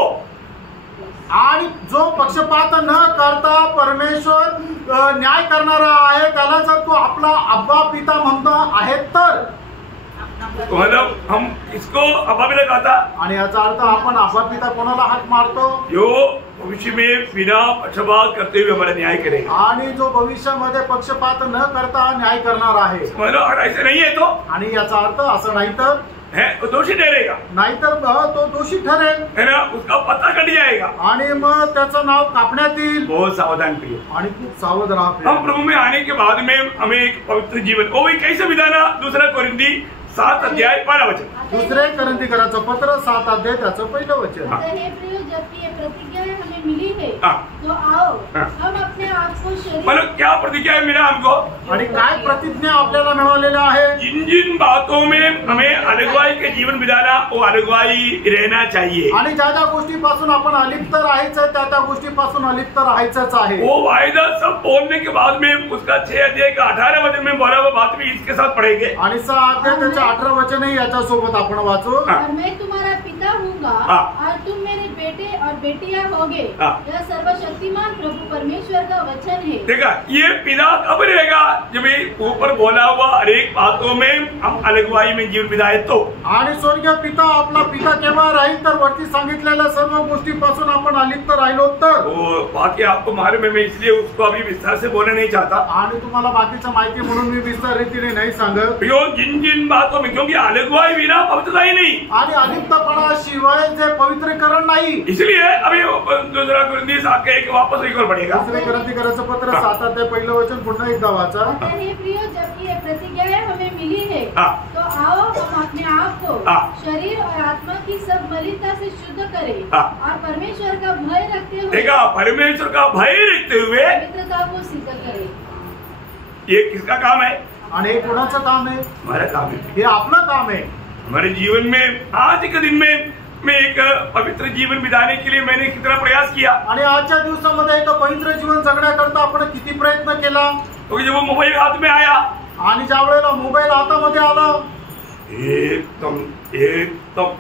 आणि जो पक्षपात न करता परमेश्वर न्याय करणारा आहे त्याला जर तो आपला अब्बा पिता म्हणतो आहे तर मतलब हम इसको अब्बा पिता कहता। आणि याचा अर्थ आपण अब्बा पिता कोणाला हाक मारतो? जो भविष्य में बिना पक्षपात करते हुए हमारा न्याय करेगा। आणि जो भविष्यामध्ये पक्षपात न करता न्याय करणार आहे। मतलब अगर ऐसे नहीं है तो, आणि याचा अर्थ असं नाही तर है वो दोषी ठहरेगा, नाहीतर तो दोषी ठरेल, है ना, उसका पत्ता कट जाएगा आणि मग त्याचं नाव कापण्यात येईल. बहुत सावधान प्रिय, आणि खूप सावध राहा. हम प्रभु में आने के बाद में हमें एक पवित्र जीवन, वो भी कैसे विधाना, 2 कोरिन्थी 7 अध्याय 12 वचन. 2 कोरिन्थीकरांचं पत्र 7 अध्याय त्याचं पहिलं वचन. हे प्रिय, जबकि ये प्रतिज्ञा हमें मिली है, हाँ. तो आओ हम अपने आप को शरीर, मतलब क्या प्रतिज्ञा मिला हमको, आणि काय प्रतिज्ञा आपल्याला मिळालेल्या आहे. जिन जिन बातों में हमें अलगवाई के जीवन बिताना, वो अलगवाई रहना चाहिए. आणि ज्या ज्या गोष्टीपासून आपण अलिप्त राहायचं त्या त्या गोष्टीपासून अलिप्त राहायचंच आहे. वो वायदा सब बोलने के बाद में उसका 6 अध्याय का 18 वचन में बोला हुआ बात भी इसके साथ पढ़ेंगे. आणि 6 अध्याय त्याच्या 18 वचनही याच्या सोबत आपण वाचू. और मैं तुम्हारा पिता हूँगा और तुम मेरे बेटे और बेटियां होगे. यह सर्वशक्तिमान प्रभु परमेश्वर का वचन है. देखा, ये पिता कब रहेगा, जब ये ऊपर बोला हुआ अनेक बातों में हम अलगवाई में जीवन बिताए तो. आणि स्वर्गीय पिता आपला पिता केव्हा राहील, तर वरती सांगितलेल्या सर्व गोष्टीपासून आपण अलिप्त राहिलो तर. वो बाकी आपको मालूम है, मैं इसलिए उसको अभी विस्तार से बोलना नहीं चाहता. आणि तुम्हाला बाकीचं माहिती म्हणून मी विस्तार रीतीने नाही सांगत. जिन जिन बातों में, क्योंकि अलगवाई बिना पवित्रता ही नहीं, आणि अलिप्तपणाशिवाय जे पवित्रीकरण नाही. इसलिए अभी 2 कोरिन्थी 7 का एक वापस एक और पढ़ेगा. 2 कोरिन्थीकरांचं पत्र 7 अध्याय पहिलं वचन पुन्हा एकदा वाचा. हे प्रिय, जबकि ये प्रतिज्ञाएं हमें मिली है, तो आओ हम अपने आप को शरीर और आत्मा की सब मलिनता से शुद्ध करें और परमेश्वर का भय रखते हुए, देखा, परमेश्वर का भय रखते हुए पवित्रता को सिद्ध करें. ये किसका काम है, आणि हे कोणाचं काम आहे. हमारा काम है. हे आपलं काम आहे. हमारे जीवन में आज के दिन में मैं एक पवित्र जीवन बिताने के लिए मैंने कितना प्रयास किया. आणि आजच्या दिवसामध्ये एक पवित्र जीवन जगण्याकरता आपण किती प्रयत्न केला. क्योंकि जब वो मोबाइल हाथ में आया, आणि ज्या वेळेला मोबाईल हातामध्ये आला, एकदम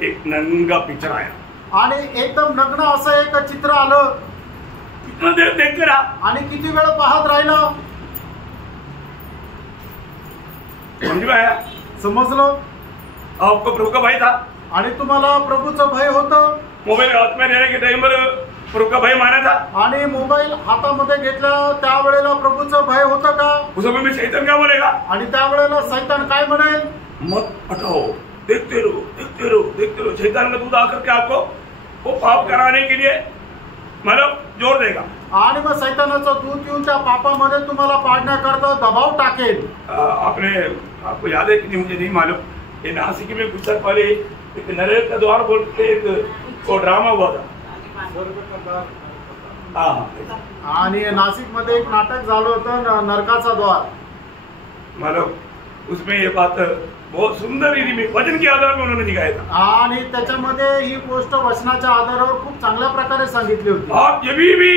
एक नंगा पिक्चर आया, आणि एकदम नग्न असं एक चित्र आलं. कितना देर देखते रहा, आणि किती वेळ पाहत राहिला. समझ में आया, समजलं. आपको प्रभु का भय था, आणि तुम्हाला प्रभूचं भय होतं. मोबाइल हाथ में रहने के टाइम पर प्रभु का भय माना था. आणि मोबाईल हातामध्ये घेतला त्यावेळेला प्रभूचं भय होतं का. उस समय में शैतान क्या बोलेगा, आणि त्यावेळेला सैतान काय म्हणेल, मत हटाओ, देखते रहो देखते रहो देखते रहो. शैतान का दूध आकर के आपको वो पाप कराने के लिए मतलब जोर देगा. आणि मग सैतानाचं दूध येऊन त्या पापामध्ये तुम्हाला पाडण्याकरता दबाव टाकेल. आपको याद है कि मुझे नहीं मालूम, ये नासिक में कुछ साल पहले एक नरक का द्वार बोल के एक वो ड्रामा हुआ था. आणि नाशिक मध्ये एक नाटक झालं होतं, नरकाचा द्वार. मतलब उसमें ये बात बहुत सुंदर रीति में वचन के आधार में उन्होंने दिखाया था. आणि त्याच्यामध्ये ही गोष्ट वचनाच्या आधारावर खूप चांगल्या प्रकारे सांगितली होती. आप जब भी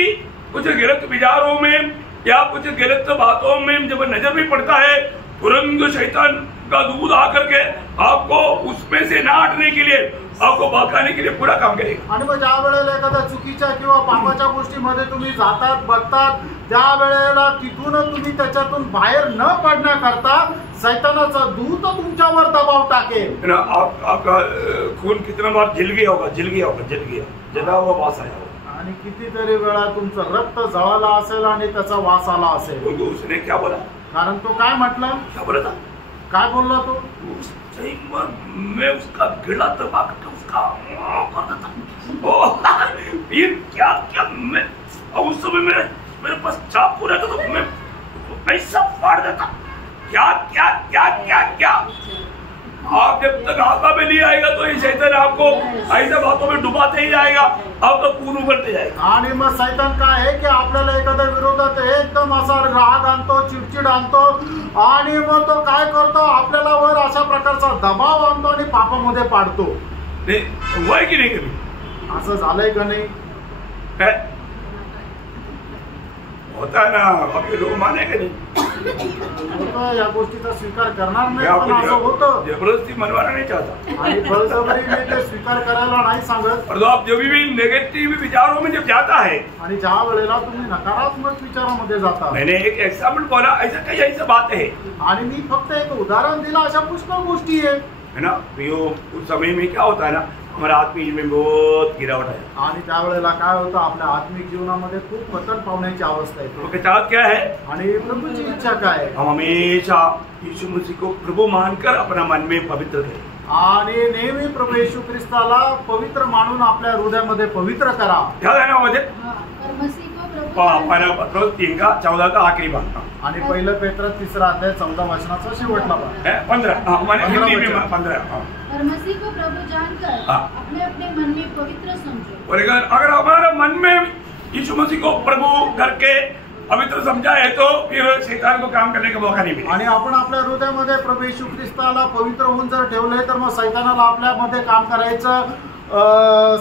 कुछ गलत विचारों में या कुछ गलत बातों में जब नजर भी पड़ता है, तुरंत शैतान का दूध आकर के आपको उसमें से ना हटने के लिए, आपको बहकाने के लिए पूरा काम करेगा. आणि मग ज्या वेळेला एखाद्या चुकीच्या किंवा पापाच्या गोष्टीमध्ये तुम्ही जातात बघतात, त्या वेळेला तिथून तुम्ही त्याच्यातून बाहेर न पडण्याकरता सैतानाचा दूत तुमच्यावर दबाव टाकेल. आपका खून कितना बार जल गया होगा, जला हुआ वास आया होगा. आणि कितीतरी वेळा तुमचं रक्त जळालं असेल आणि त्याचा वास आला असेल. उसने क्या बोला, कारण तो काय म्हटलं, क्या बोला था, काय बोलला तो, मैं उसका गिला दबा के उसका फिर क्या क्या मैं उस समय मेरे पास चाकू रहता तो मैं ऐसा फाड़ देता. क्या क्या क्या क्या क्या. आप जब तक आका में नहीं आएगा तो ये शैतान आपको ऐसे बातों में डुबाते ही जाएगा, आपका खून उबलते जाएगा. आणि मग सैतान काय आहे की आपल्याला एखाद्या विरोधात एकदम असा राग आणतो, चिडचिड आणतो, आणि मग तो काय करतो, आपल्याला वर अशा प्रकारचा दबाव आणतो आणि पापामध्ये पाडतो. हुआ की नाही कभी, असं झालंय का नाही. होता है ना, आपके लोग माने का नहीं, या गोष्टीचा स्वीकार करणार नाही, पण असं होतं. जबरदस्ती मनवाना नहीं चाहता, आणि बळजबरीने ते स्वीकार करायला नाही सांगत. और आप जब भी नेगेटिव विचारों में जब जाता है, आणि ज्या वेळेला तुम्ही नकारात्मक विचारामध्ये जाता. मैंने एक एग्जाम्पल बोला, ऐसा कई ऐसा बात है. आणि मी फक्त एक उदाहरण दिलं, अशा पुष्कळ गोष्टी आहे ना. उस समय में क्या होता है ना, हमारा आत्मिक जीवन में बहुत गिरावट है. आणि त्यावेळेला काय होतं, आपल्या आत्मिक जीवनामध्ये खूप पतन पावण्याची अवस्था येते. तो चाहत क्या है, आणि प्रभूची इच्छा काय, हम हमेशा यीशु मसीह को प्रभु मानकर अपना मन में पवित्र करें. आणि नेहमी प्रभू येशू ख्रिस्ताला पवित्र मानून आपल्या हृदयामध्ये पवित्र करा। ध्यान आहे ना माझे और मसीह को प्रभु पहिला पत्र 3 का 14 का आखिरी भाग आणि पहिलं पेत्र 3 अध्याय 14 वचनाचा शेवटला भाग 15 माने हिंदी में 15 और मसीह को प्रभु जानकर अपने अपने मन में पवित्र समझो। और अगर हमारा मन में यीशु मसीह को प्रभु करके पवित्र समझा है तो फिर शैतान को काम करने का मौका नहीं मिलेगा। आणि आपण आपल्या हृदयामध्ये प्रभू येशू ख्रिस्ताला पवित्र होऊन जर ठेवले तर मग शैतानाला आपल्यामध्ये काम करायचं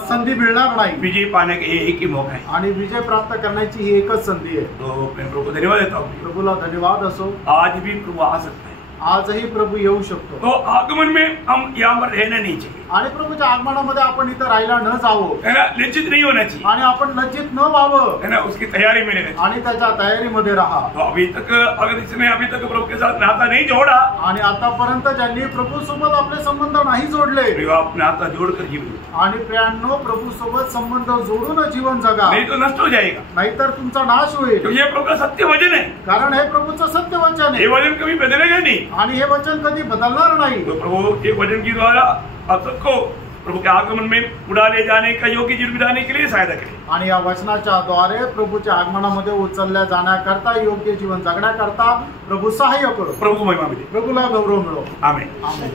संधी मिळणार नाही। विजय पाने का एक ही मौका है आणि विजय प्राप्त करण्याची ही एकच संधी आहे। तो मैं प्रभु को धन्यवाद देता हूँ। प्रभूला धन्यवाद असो। आज भी प्रभु आ सकता है, आजही प्रभू येऊ शकतो। तो आगमन में हम यहाँ पर रहना नहीं चाहिए आणि प्रभूच्या आगमनामध्ये आपण इथं राहायला न जावं, है ना, लज्जित नहीं होना चाहिए, आणि आपण लज्जित न व्हावं, है ना, उसकी तैयारी में रहना चाहिए। आणि त्याच्या तयारीमध्ये राहा। तो अभी तक अगर इसने अभी तक प्रभु के साथ नाता नहीं जोड़ा आणि आतापर्यंत ज्यांनी प्रभू सोबत आपले संबंध नाही जोडले तो आप नाता जोड़कर जीवन आणि प्रियांनो प्रभू सोबत संबंध जोडून जीवन जगा, नहीं तो नष्ट हो जाएगा। नाहीतर तुमचा नाश होईल। तो ये प्रभु का सत्य वचन है, कारण हे प्रभूचं सत्य वचन ये आहे वचन कभी बदलेगा नहीं। आणि हे वचन कधी बदलणार नाही। तो प्रभु ये वचन के द्वारा आप सबको प्रभु के आगमन में उड़ा ले जाने का योग्य जीवन बिताने के लिए सहायता करें। आणि या वचनाच्या द्वारे प्रभूच्या आगमनामध्ये उचलल्या जाण्याकरता योग्य जीवन जगण्याकरता प्रभू सहाय्य करो। प्रभु महिमा मिले, प्रभूला गौरव मिळो। आमेन। आमेन।